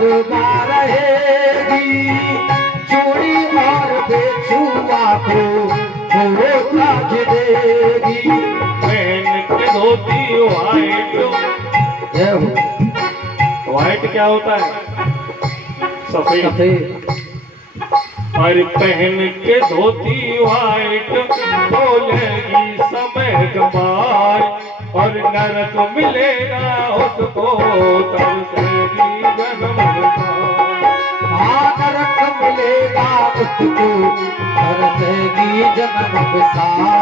बदबा रहेगी, चूड़ी और बेचुआ को वो ताज देगी। पहन के धोती व्हाइट, जय हो। व्हाइट क्या होता है? सफेद। सफेद। और पहन के धोती व्हाइट बोलेगी समय गवार, और नरक मिलेगा उसको तरसेगी जन्म भर। हाँ नरक मिलेगा उसको तरसेगी जन्म बिसार।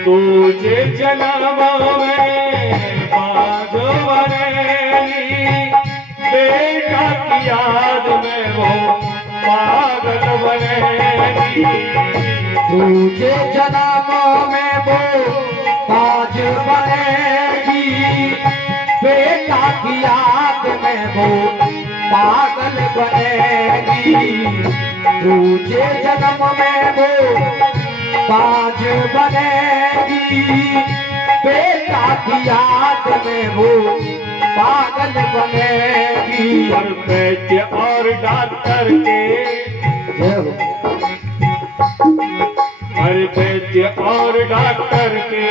तुझे जन्मों में बाज बनेगी, बेटा की याद में वो पागल बनेगी। तुझे जन्मों में वो ताज बनेगी, बेटा की याद में वो पागल बनेगी। तुझे जन्म में वो ताज बनेगी, बेटा की याद में वो पागल बनेगी। और वैद्य और डॉक्टर के, हर वैद्य और डॉक्टर के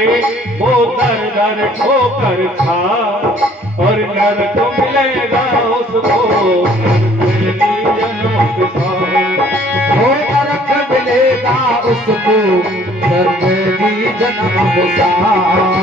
वो दर दर ठोकर खा, और नरक मिलेगा उसको तरसेगी जन्म बिसार। वो नरक मिलेगा उसको तरसेगी जन्म बिसार।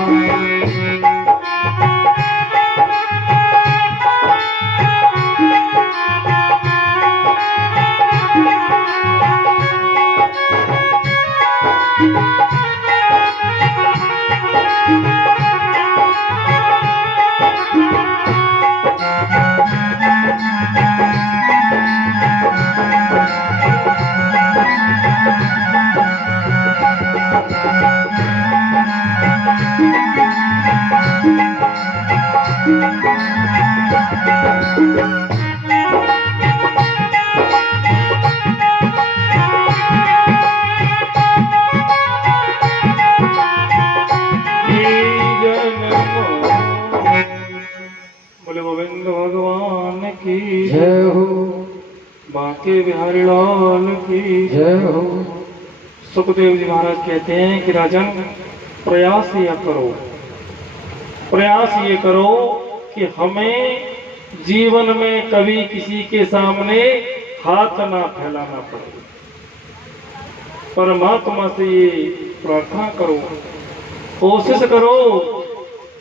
बोले गोविंद भगवान की जय हो। बांके बिहारी लाल की जय हो। सुखदेव जी महाराज कहते हैं कि राजन, प्रयास ये करो, प्रयास ये करो कि हमें जीवन में कभी किसी के सामने हाथ ना फैलाना पड़े। परमात्मा से ये प्रार्थना करो, कोशिश करो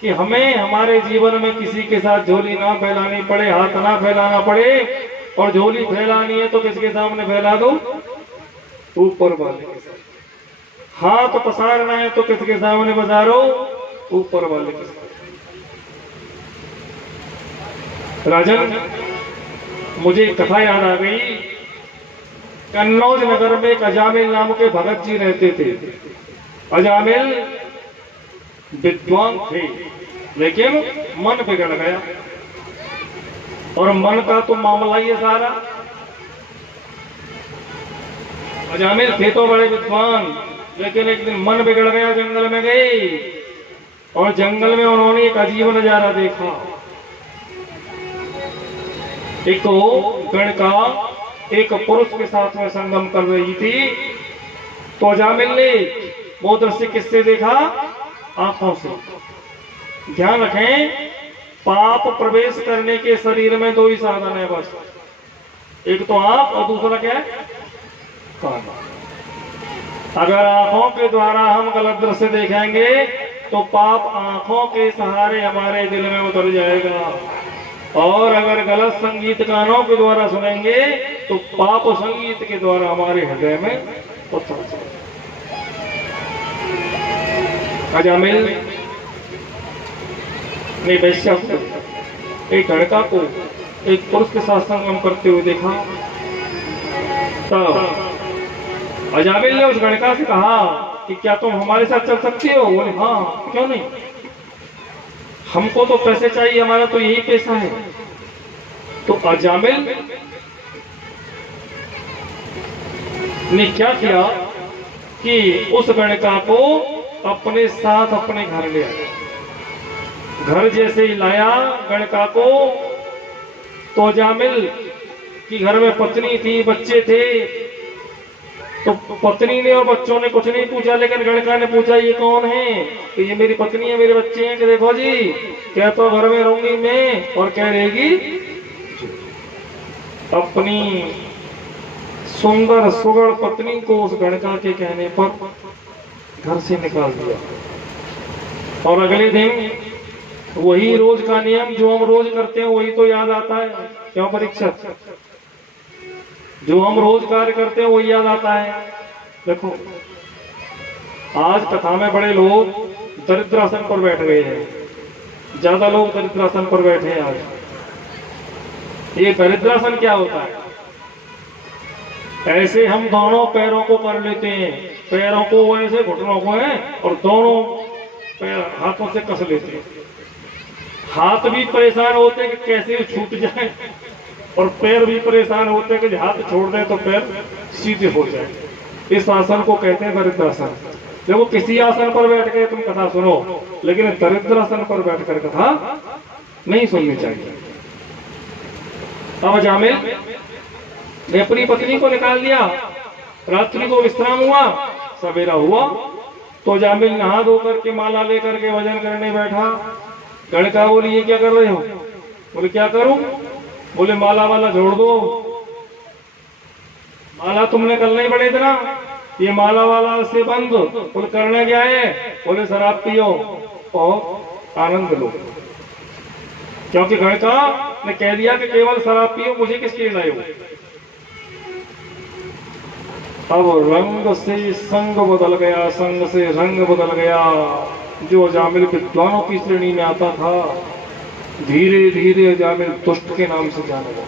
कि हमें हमारे जीवन में किसी के साथ झोली ना फैलानी पड़े, हाथ ना फैलाना पड़े। और झोली फैलानी है तो किसके सामने फैला दो? ऊपर वाले के साथ। हाथ पसारना है तो किसके सामने पसारो? ऊपर वाले के साथ। राजन, मुझे एक कथा याद आ गई। कन्नौज नगर में एक अजामिल नाम के भगत जी रहते थे। अजामिल विद्वान थे, लेकिन मन बिगड़ गया। और मन का तो मामला ही है सारा। अजामिल थे तो बड़े विद्वान, लेकिन एक दिन मन बिगड़ गया। जंगल में गए और जंगल में उन्होंने एक अजीब नजारा देखा। एक तो गणका एक पुरुष के साथ में संगम कर रही थी। तो अजामिल ने वो दृश्य किससे देखा? आंखों से। ध्यान रखें, पाप प्रवेश करने के शरीर में दो ही साधन है बस, एक तो आंख और दूसरा क्या है? कान। अगर आंखों के द्वारा हम गलत दृश्य देखेंगे तो पाप आंखों के सहारे हमारे दिल में उतर जाएगा, और अगर गलत संगीत कानों के द्वारा सुनेंगे तो पाप संगीत के द्वारा हमारे हृदय में उतर जाएगा। अजामिल ने वैश्या को, एक लड़का को एक पुरुष के साथ संगम करते हुए देखा। तब अजामिल ने उस लड़का से कहा कि क्या तुम हमारे साथ चल सकते हो? बोले हाँ, क्यों नहीं, हमको तो पैसे चाहिए, हमारा तो यही पैसा है। तो अजामिल ने क्या किया कि उस लड़का को अपने साथ अपने घर ले आया। घर जैसे ही लाया लड़का को, तो अजामिल की घर में पत्नी थी, बच्चे थे। तो पत्नी ने और बच्चों ने कुछ नहीं पूछा, लेकिन लड़का ने पूछा ये कौन है? तो ये मेरी पत्नी है, मेरे बच्चे हैं। कि देखो जी, क्या तो घर में रहूंगी मैं, और कह रहेगी अपनी सुंदर सुगढ़ पत्नी को उस लड़का के कहने पर घर से निकाल दिया। और अगले दिन वही रोज का नियम जो हम रोज करते हैं वही तो याद आता है। क्यों परीक्षक? जो हम रोज कार्य करते हैं वही याद आता है। देखो, आज कथा में बड़े लोग दरिद्रासन पर बैठ गए हैं, ज्यादा लोग दरिद्रासन पर बैठे हैं आज। ये दरिद्रासन क्या होता है? ऐसे हम दोनों पैरों को कर लेते हैं, पैरों को ऐसे, घुटनों को है, और दोनों पैर हाथों से कस लेते हैं। हाथ भी परेशान होते हैं कि कैसे छूट जाए, और पैर भी परेशान होते हैं कि हाथ छोड़ दें तो पैर सीधे हो जाए। इस आसन को कहते हैं दरिद्रासन। देखो, किसी आसन पर बैठ के तुम कथा सुनो, लेकिन दरिद्रासन पर बैठकर कथा नहीं सुननी चाहिए। अब अजामिल ने अपनी पत्नी को निकाल दिया। रात्रि को विश्राम हुआ, सवेरा हुआ तो अजामिल नहा धो करके माला लेकर के वजन करने बैठा। लड़का बोली ये क्या कर रहे हो? बोले क्या करूं? बोले माला वाला जोड़ दो। माला तुमने कल नहीं बढ़े देना, ये माला वाला से बंद। बोले करना क्या है? बोले शराब पियो और आनंद लो। क्योंकि लड़का ने कह दिया कि केवल शराब पियो, मुझे किसके लिए लाए हो? अब रंग से संग बदल गया, संग से रंग बदल गया। जो अजामिल विद्वानों की श्रेणी में आता था, धीरे धीरे अजामिल दुष्ट के नाम से जाना लगा।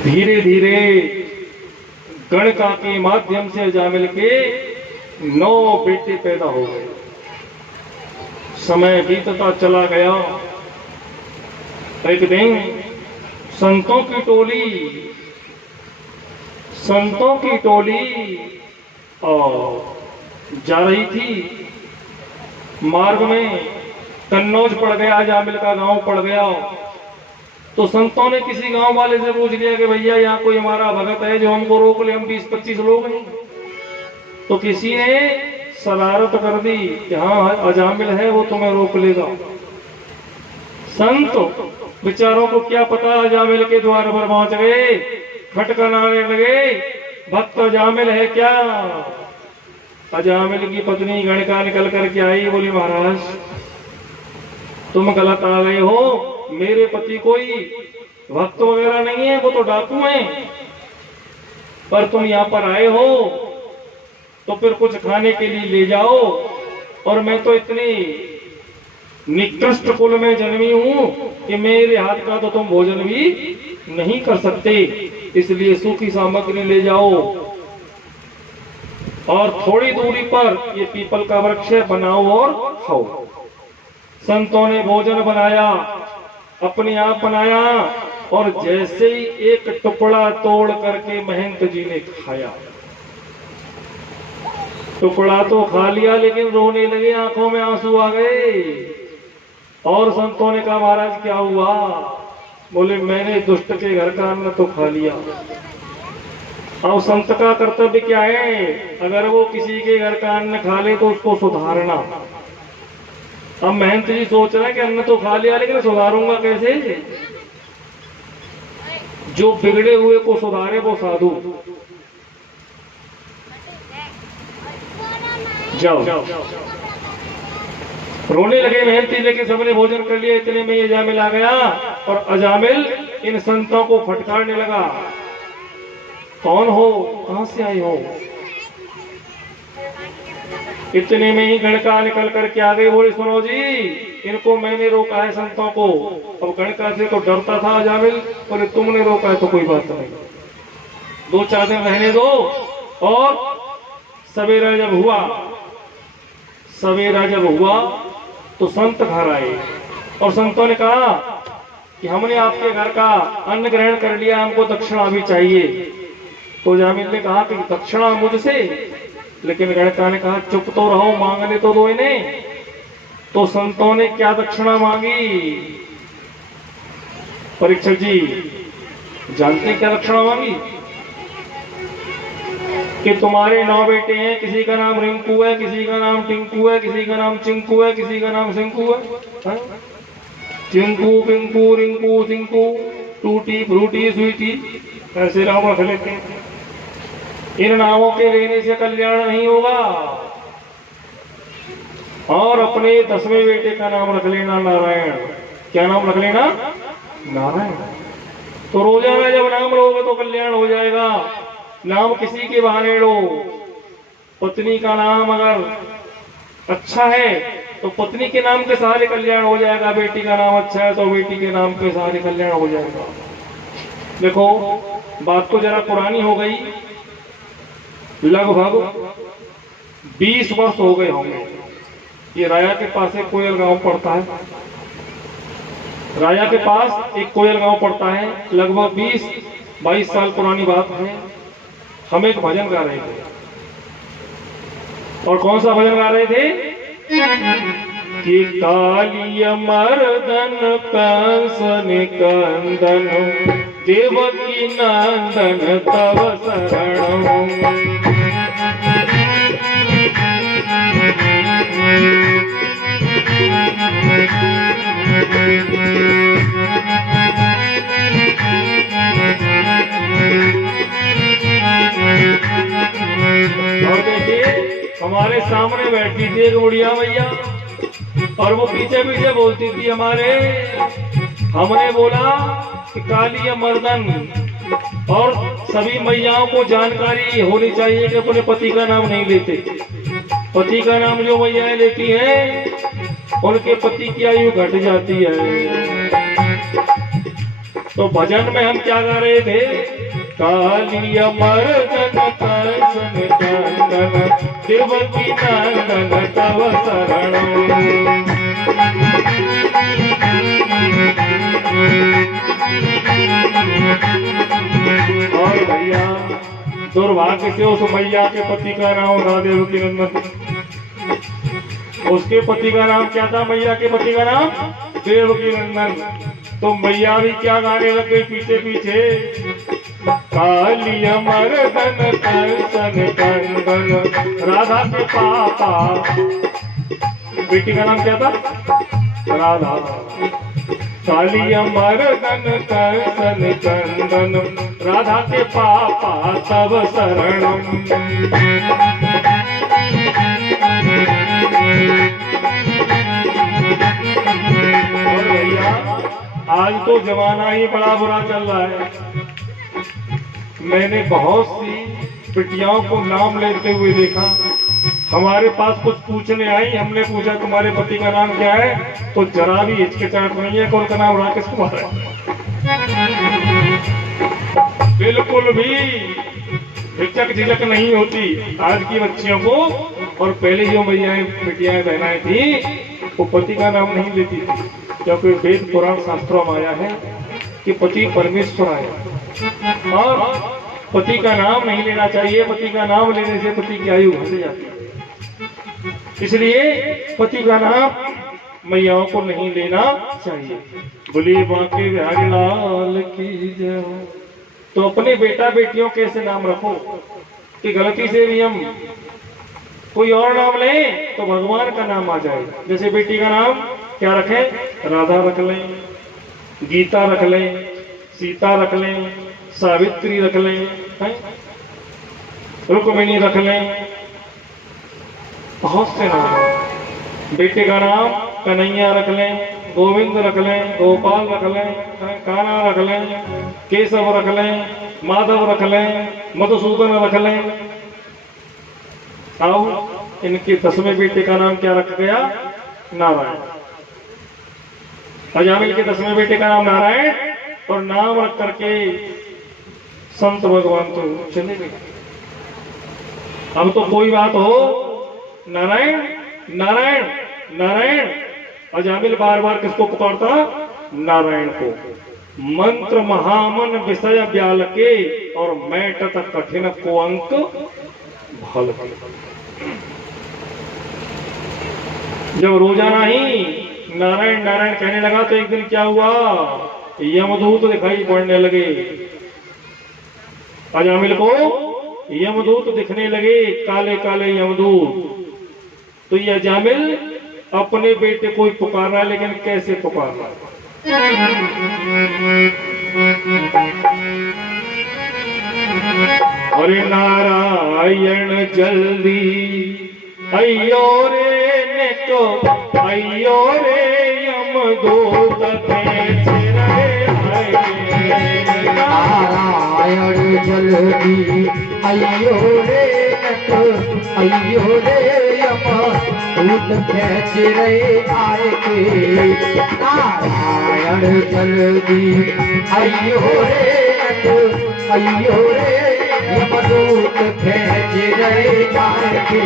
धीरे धीरे गणका के माध्यम से अजामिल के 9 बेटे पैदा हो गए। समय बीतता चला गया। एक दिन संतों की टोली और जा रही थी। मार्ग में कन्नौज पड़ गया, अजामिल का गांव पड़ गया। तो संतों ने किसी गांव वाले से पूछ लिया कि भैया यहाँ कोई हमारा भगत है जो हमको रोक ले, हम 20-25 लोग हैं। तो किसी ने शरारत कर दी कि हाँ अजामिल है, वो तुम्हें रोक लेगा। संत बेचारों को क्या पता, अजामिल के द्वार पर पहुंच गए, खटखटाने लगे, भक्त अजामिल है क्या? अजामिल की पत्नी गणका निकल करके आई। बोली महाराज तुम गलत आ गए हो, मेरे पति कोई भक्त वगैरह नहीं है, वो तो डाकू हैं। पर तुम यहाँ पर आए हो तो फिर कुछ खाने के लिए ले जाओ, और मैं तो इतनी निकृष्ट कुल में जन्मी हूं कि मेरे हाथ का तो तुम भोजन भी नहीं कर सकते, इसलिए सूखी सामग्री ले जाओ। और थोड़ी दूरी पर ये पीपल का वृक्ष है, बनाओ और खाओ। संतों ने भोजन बनाया, अपने आप बनाया, और जैसे ही एक टुकड़ा तोड़ करके महंत जी ने खाया। टुकड़ा तो खा लिया, लेकिन रोने लगे, आंखों में आंसू आ गए। और संतों ने कहा महाराज क्या हुआ? बोले मैंने दुष्ट के घर का अन्न तो खा लिया। अब संत का कर्तव्य क्या है? अगर वो किसी के घर का अन्न खा ले तो उसको सुधारना। अब महंत जी सोच रहे हैं कि अन्न तो खा लिया, लेकिन सुधारूंगा कैसे? जो बिगड़े हुए को सुधारे वो साधु। जाओ। रोने लगे मेहनती, लेकिन सबने भोजन कर लिया। इतने में ये अजामिल आ गया और अजामिल इन संतों को फटकारने लगा, कौन हो, कहां से आए हो? इतने में ही गणका निकल करके आ गई, बोले सुनो जी, इनको मैंने रोका है संतों को। अब गणका से तो डरता था अजामिल, बोले तुमने रोका है तो कोई बात नहीं, 2-4 दिन रहने दो। और सवेरा जब हुआ तो संत घर आए और संतों ने कहा कि हमने आपके घर का अन्न ग्रहण कर लिया, हमको दक्षिणा भी चाहिए। तो अजामिल ने कहा कि दक्षिणा मुझसे, लेकिन गणका ने कहा चुप तो रहो, मांगने तो दो इन्हें। तो संतों ने क्या दक्षिणा मांगी? परीक्षक जी जानते क्या दक्षिणा मांगी? कि तुम्हारे 9 बेटे हैं, किसी का नाम रिंकू है, किसी का नाम टिंकू है, किसी का नाम चिंकू है, किसी का नाम सिंकू है। चिंकू, पिंकू, रिंकू, सिंकू, टूटी, फ्रूटी, स्वीटी, ऐसे नाम रख लेते हैं। इन नामों के लेने से कल्याण नहीं होगा। और अपने 10वें बेटे का नाम रख लेना नारायण। क्या नाम रख लेना? नारायण। तो रोजाना जब नाम लोगे तो कल्याण हो जाएगा। नाम किसी के बहाने लो। पत्नी का नाम अगर अच्छा है तो पत्नी के नाम के सहारे कल्याण हो जाएगा, बेटी का नाम अच्छा है तो बेटी के नाम के सहारे कल्याण हो जाएगा। देखो बात तो जरा पुरानी हो गई, लगभग 20 वर्ष हो गए होंगे। ये राया के पास एक कोयल गांव पड़ता है, राया के पास एक कोयल गांव पड़ता है। लगभग 20-22 साल पुरानी बात है। हम एक भजन गा रहे थे, और कौन सा भजन गा रहे थे? कि काली मर्दन कंसन कंदन देवकी नंदन तव शरणम। और देखिए हमारे सामने बैठी थी एक बुढ़िया मैया, और वो पीछे पीछे बोलती थी हमारे। हमने बोला कि काली मर्दन, और सभी मैयाओं को जानकारी होनी चाहिए कि अपने पति का नाम नहीं लेते। पति का नाम जो मैयाएं लेती हैं उनके पति की आयु घट जाती है। तो भजन में हम क्या गा रहे थे? काली मर्दन कंसन कंदन देवकी नंदन तव शरणम। और भैया दुर्भाग्य से उस मैया के पति का नाम था देवकी नंदन। उसके पति का नाम क्या था? मैया के पति का नाम देवकी नंदन। तो मैया भी क्या गाने लग गई पीछे पीछे? काली मर्दन कंसन कंदन राधा के पापा। बेटी का नाम क्या था? राधा। काली मर्दन कंसन कंदन राधा के पापा तब शरणम। और भैया आज तो जमाना ही बड़ा बुरा चल रहा है। मैंने बहुत सी बिटियाओं को नाम लेते हुए देखा। हमारे पास कुछ पूछने आई, हमने पूछा तुम्हारे पति का नाम क्या है? तो जरा भी हिचकिचाहट नहीं है कि उनका नाम राकेश कुमार है। बिल्कुल भी हिचक झिझक नहीं होती आज की बच्चियों को। और पहले जो मैयाएं बिटियाएं बहनाएं थी वो पति का नाम नहीं लेती थी, क्योंकि वेद पुराण शास्त्रों में आया है कि पति परमेश्वर आया और पति का नाम नहीं लेना चाहिए। पति का नाम लेने से पति की आयु घट जाती है, इसलिए पति का नाम मैयाओं को नहीं लेना चाहिए। बोले बांके बिहारी लाल की जय। तो अपने बेटा बेटियों के ऐसे नाम रखो कि गलती से भी हम कोई और नाम लें तो भगवान का नाम आ जाए। जैसे बेटी का नाम क्या रखें? राधा रख लें, गीता रख लें, सीता रख लें, सावित्री रख लें, रुक्मिणी रख लें। बहुत से नाम हैं। बेटे का नाम कन्हैया रख लें, गोविंद रख लें, गोपाल रख लें, कान्हा रख लें, केशव रख लें, माधव रख लें, मधुसूदन रख लें। आओ, इनके 10वें बेटे का नाम क्या रख गया? नारायण। अजामिल के 10वें बेटे का नाम नारायण, और नाम रख करके संत भगवान तो चले गए। अब तो कोई बात हो, नारायण नारायण नारायण, अजामिल बार बार किसको पुकारता? नारायण को। मंत्र महामन विषय ब्याल के, और मैटत कठिन को अंक भल। जब रोजाना ही नारायण नारायण कहने लगा तो एक दिन क्या हुआ? यमदूत दिखाई पड़ने लगे। अजामिल को यमदूत दिखने लगे, काले काले यमदूत। तो ये अजामिल अपने बेटे को ही पुकार रहा है, लेकिन कैसे पुकार रहा है? अरे नारायण जल्दी अयो रे नेको, अयो रे यमदूत खेच रहे आए। नारायण जल्दी अयो रे नेको, अयो रे यमदूत खेच रहे आए के। नारायण जल्दी अयो रे नेको, अयो रे यमदूत खेच रहे आए के।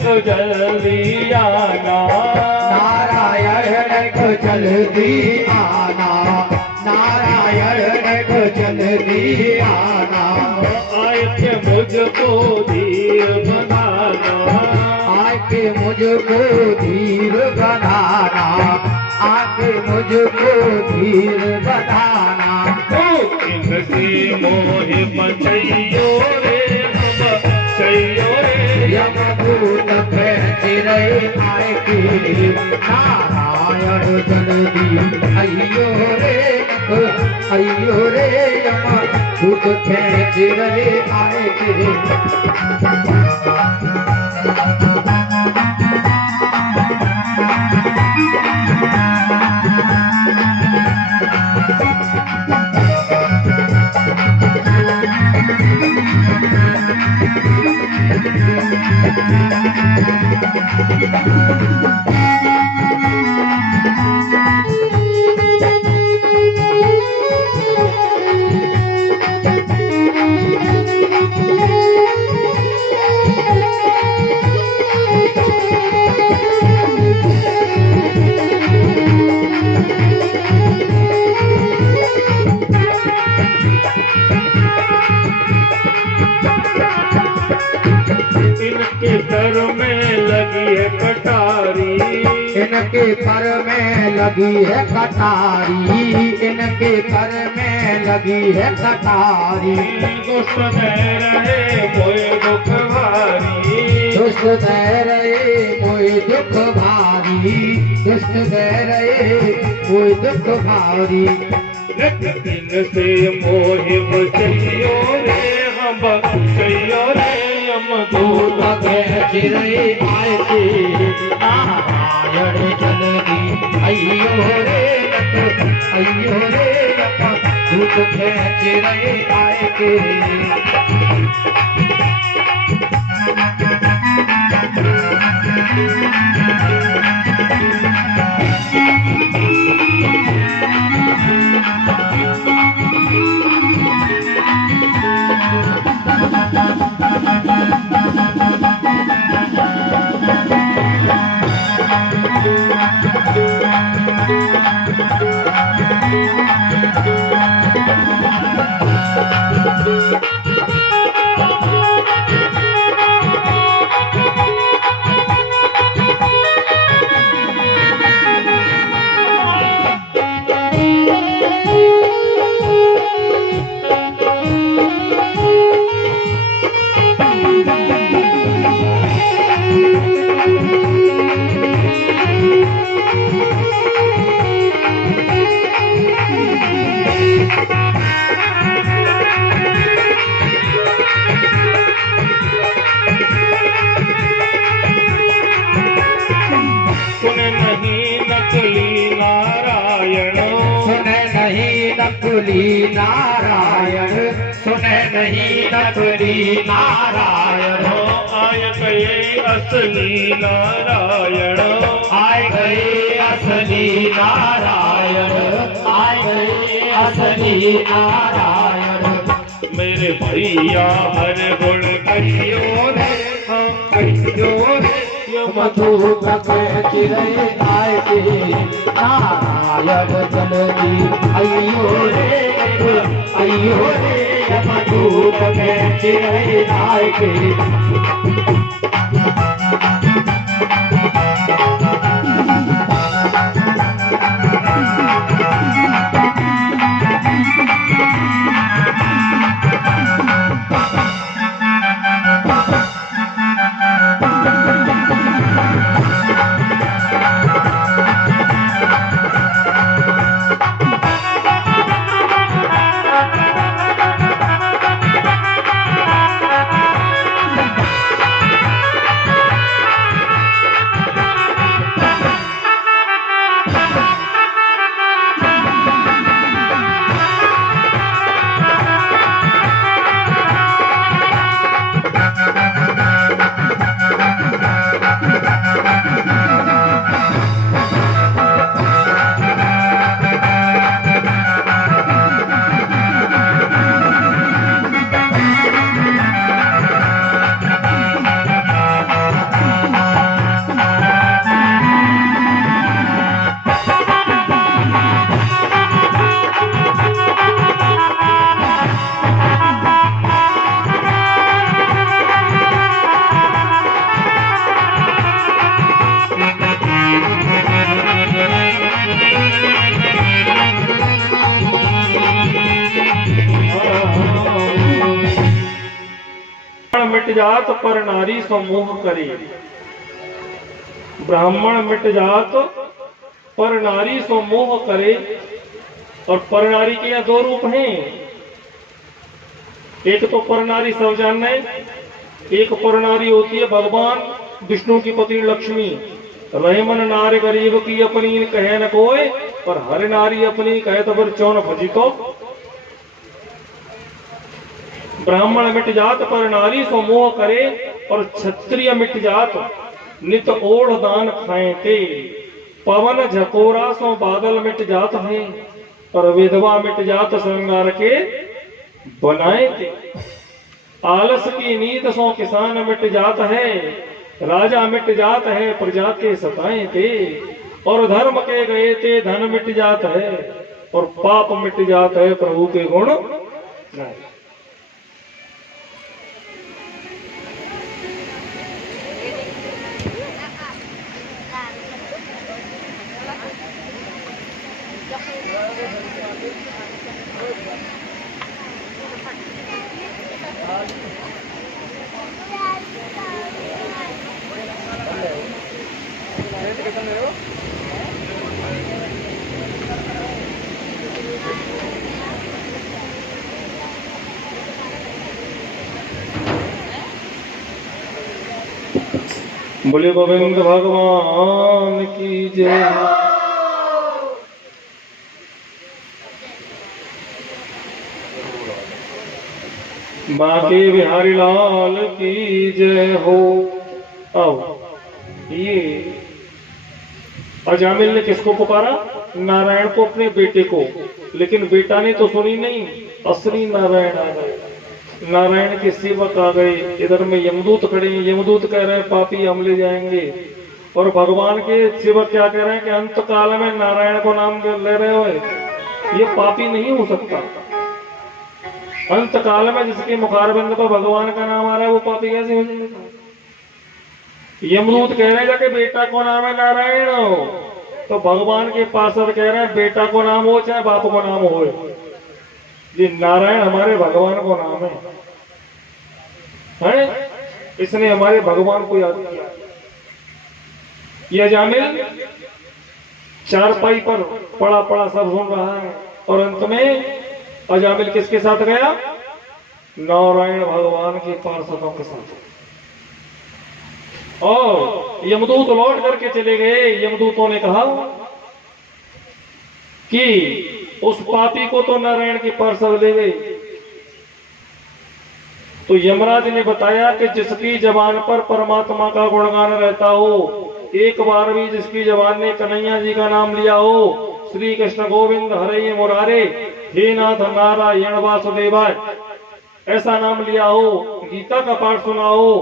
को जल्दी आना, नारायण को जल्दी आना, नारायण को जल्दी आना। आके मुझको धीर बनाना, आके मुझको धीर बनाना, आके मुझको धीर बनाना। इनसे मोहे बचैयो रे, बचैयो रे यमदूत खेच रहे आए के। नारायण जल्दी अयो रे, अयो रे यमदूत खेच रहे आए के। इनके पर में लगी है कटारी, इनके पर में लगी है कटारी, इनके पर में लगी है कटारी। दुष्ट दे रहे मोए दुख भारी, दुष्ट दे रहे मोए दुख भारी, दुष्ट दे रहे मोए दुख भारी। इनसे मोहे बचैयो रे, हम बचैयो रे यमदूत खेच रहे आए के। नारायण जल्दी अयो रे, अयो रे यमदूत खेच रहे आए के। नहीं नकली नारायण, आय गए असली नारायण, आए गए असली नारायण, आए गए असली नारायण। मेरे भैया हर गुण कहियो रे, हाँ कहियो रे, मधुक में चिरे आए के नारायण जल्दी अयो रे, अयो रे, मधुक में चिरे आए के। मिट जात पर नारी समूह करे, ब्राह्मण मिट जात पर नारी समूह करे। और पर नारी के यहाँ दो रूप हैं, एक तो पर नारी सब जानना है, एक पर नारी होती है भगवान विष्णु की पत्नी लक्ष्मी। रहमन नार गरीब की अपनी कहे न कोय, पर हर नारी अपनी कहे तो फिर चौन भजी को। ब्राह्मण मिट जात पर नारी सो मोह करे, और क्षत्रिय मिट जात नित ओढ़ दान खाए ते। पवन झकोरा सो बादल मिट जात है, पर विधवा मिट जात श्रृंगार के बनाए ते। आलस की नींद सो किसान मिट जात है, राजा मिट जात है प्रजा के सताए ते। और धर्म के गए ते धन मिट जात है, और पाप मिट जात है प्रभु के गुण नहीं। बोले गोविंद भगवान की जय। बाके बिहारी लाल की जय हो। आओ, ये अजामिल ने किसको पुकारा? नारायण को, अपने बेटे को। लेकिन बेटा ने तो सुनी नहीं, असली नारायण आ गए। नारायण के सेवक आ गए। इधर में यमदूत खड़े हैं, यमदूत कह रहे हैं पापी हम ले जाएंगे। और भगवान के सेवक क्या कह रहे हैं कि अंत काल में नारायण को नाम ले रहे हो, ये पापी नहीं हो सकता। अंत काल में जिसके मुखारबिंद पर भगवान का नाम आ रहा है वो पापी कैसे हो जाएगा? यमदूत कह रहे हैं जाके बेटा को नाम है नारायण हो, तो भगवान के पार्षद कह रहे हैं बेटा को नाम हो चाहे बाप को नाम हो, ये नारायण हमारे भगवान को नाम है? इसने हमारे भगवान को याद किया। यह अजामिल चारपाई पर पड़ा पड़ा सब सुन रहा है, और अंत में अजामिल किसके साथ गया? नारायण भगवान के पार्षदों के साथ। और यमदूत लौट करके चले गए। यमदूतों ने कहा कि उस पापी को तो नारायण के पार्षद ले गए, तो यमराज ने बताया कि जिसकी जबान पर परमात्मा का गुणगान रहता हो, एक बार भी जिसकी जबान ने कन्हैया जी का नाम लिया हो, श्री कृष्ण गोविंद हरे मुरारे, हे नाथ नारायण वासुदेवाय, ऐसा नाम लिया हो, गीता का पाठ सुना हो,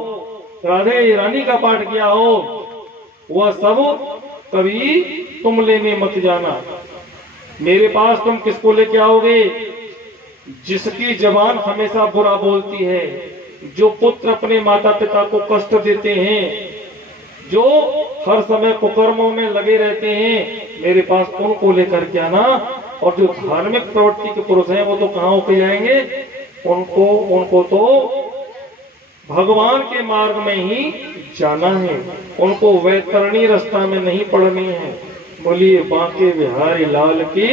राधे रानी का पाठ किया हो, वह सब कभी तुम लेने मत जाना। मेरे पास तुम किसको लेके आओगे? जिसकी जबान हमेशा बुरा बोलती है, जो पुत्र अपने माता पिता को कष्ट देते हैं, जो हर समय कुकर्मों में लगे रहते हैं, मेरे पास उनको लेकर के आना। और जो धार्मिक प्रवृत्ति के पुरुष हैं वो तो कहाँ होके जाएंगे? उनको तो भगवान के मार्ग में ही जाना है, उनको वैतरणी रास्ता में नहीं पड़नी है। बोलिए बांके बिहारी लाल की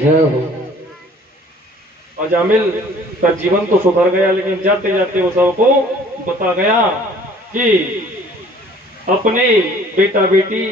जय हो। अजामिल का जीवन तो सुधर गया, लेकिन जाते जाते वो सबको बता गया कि अपने बेटा बेटी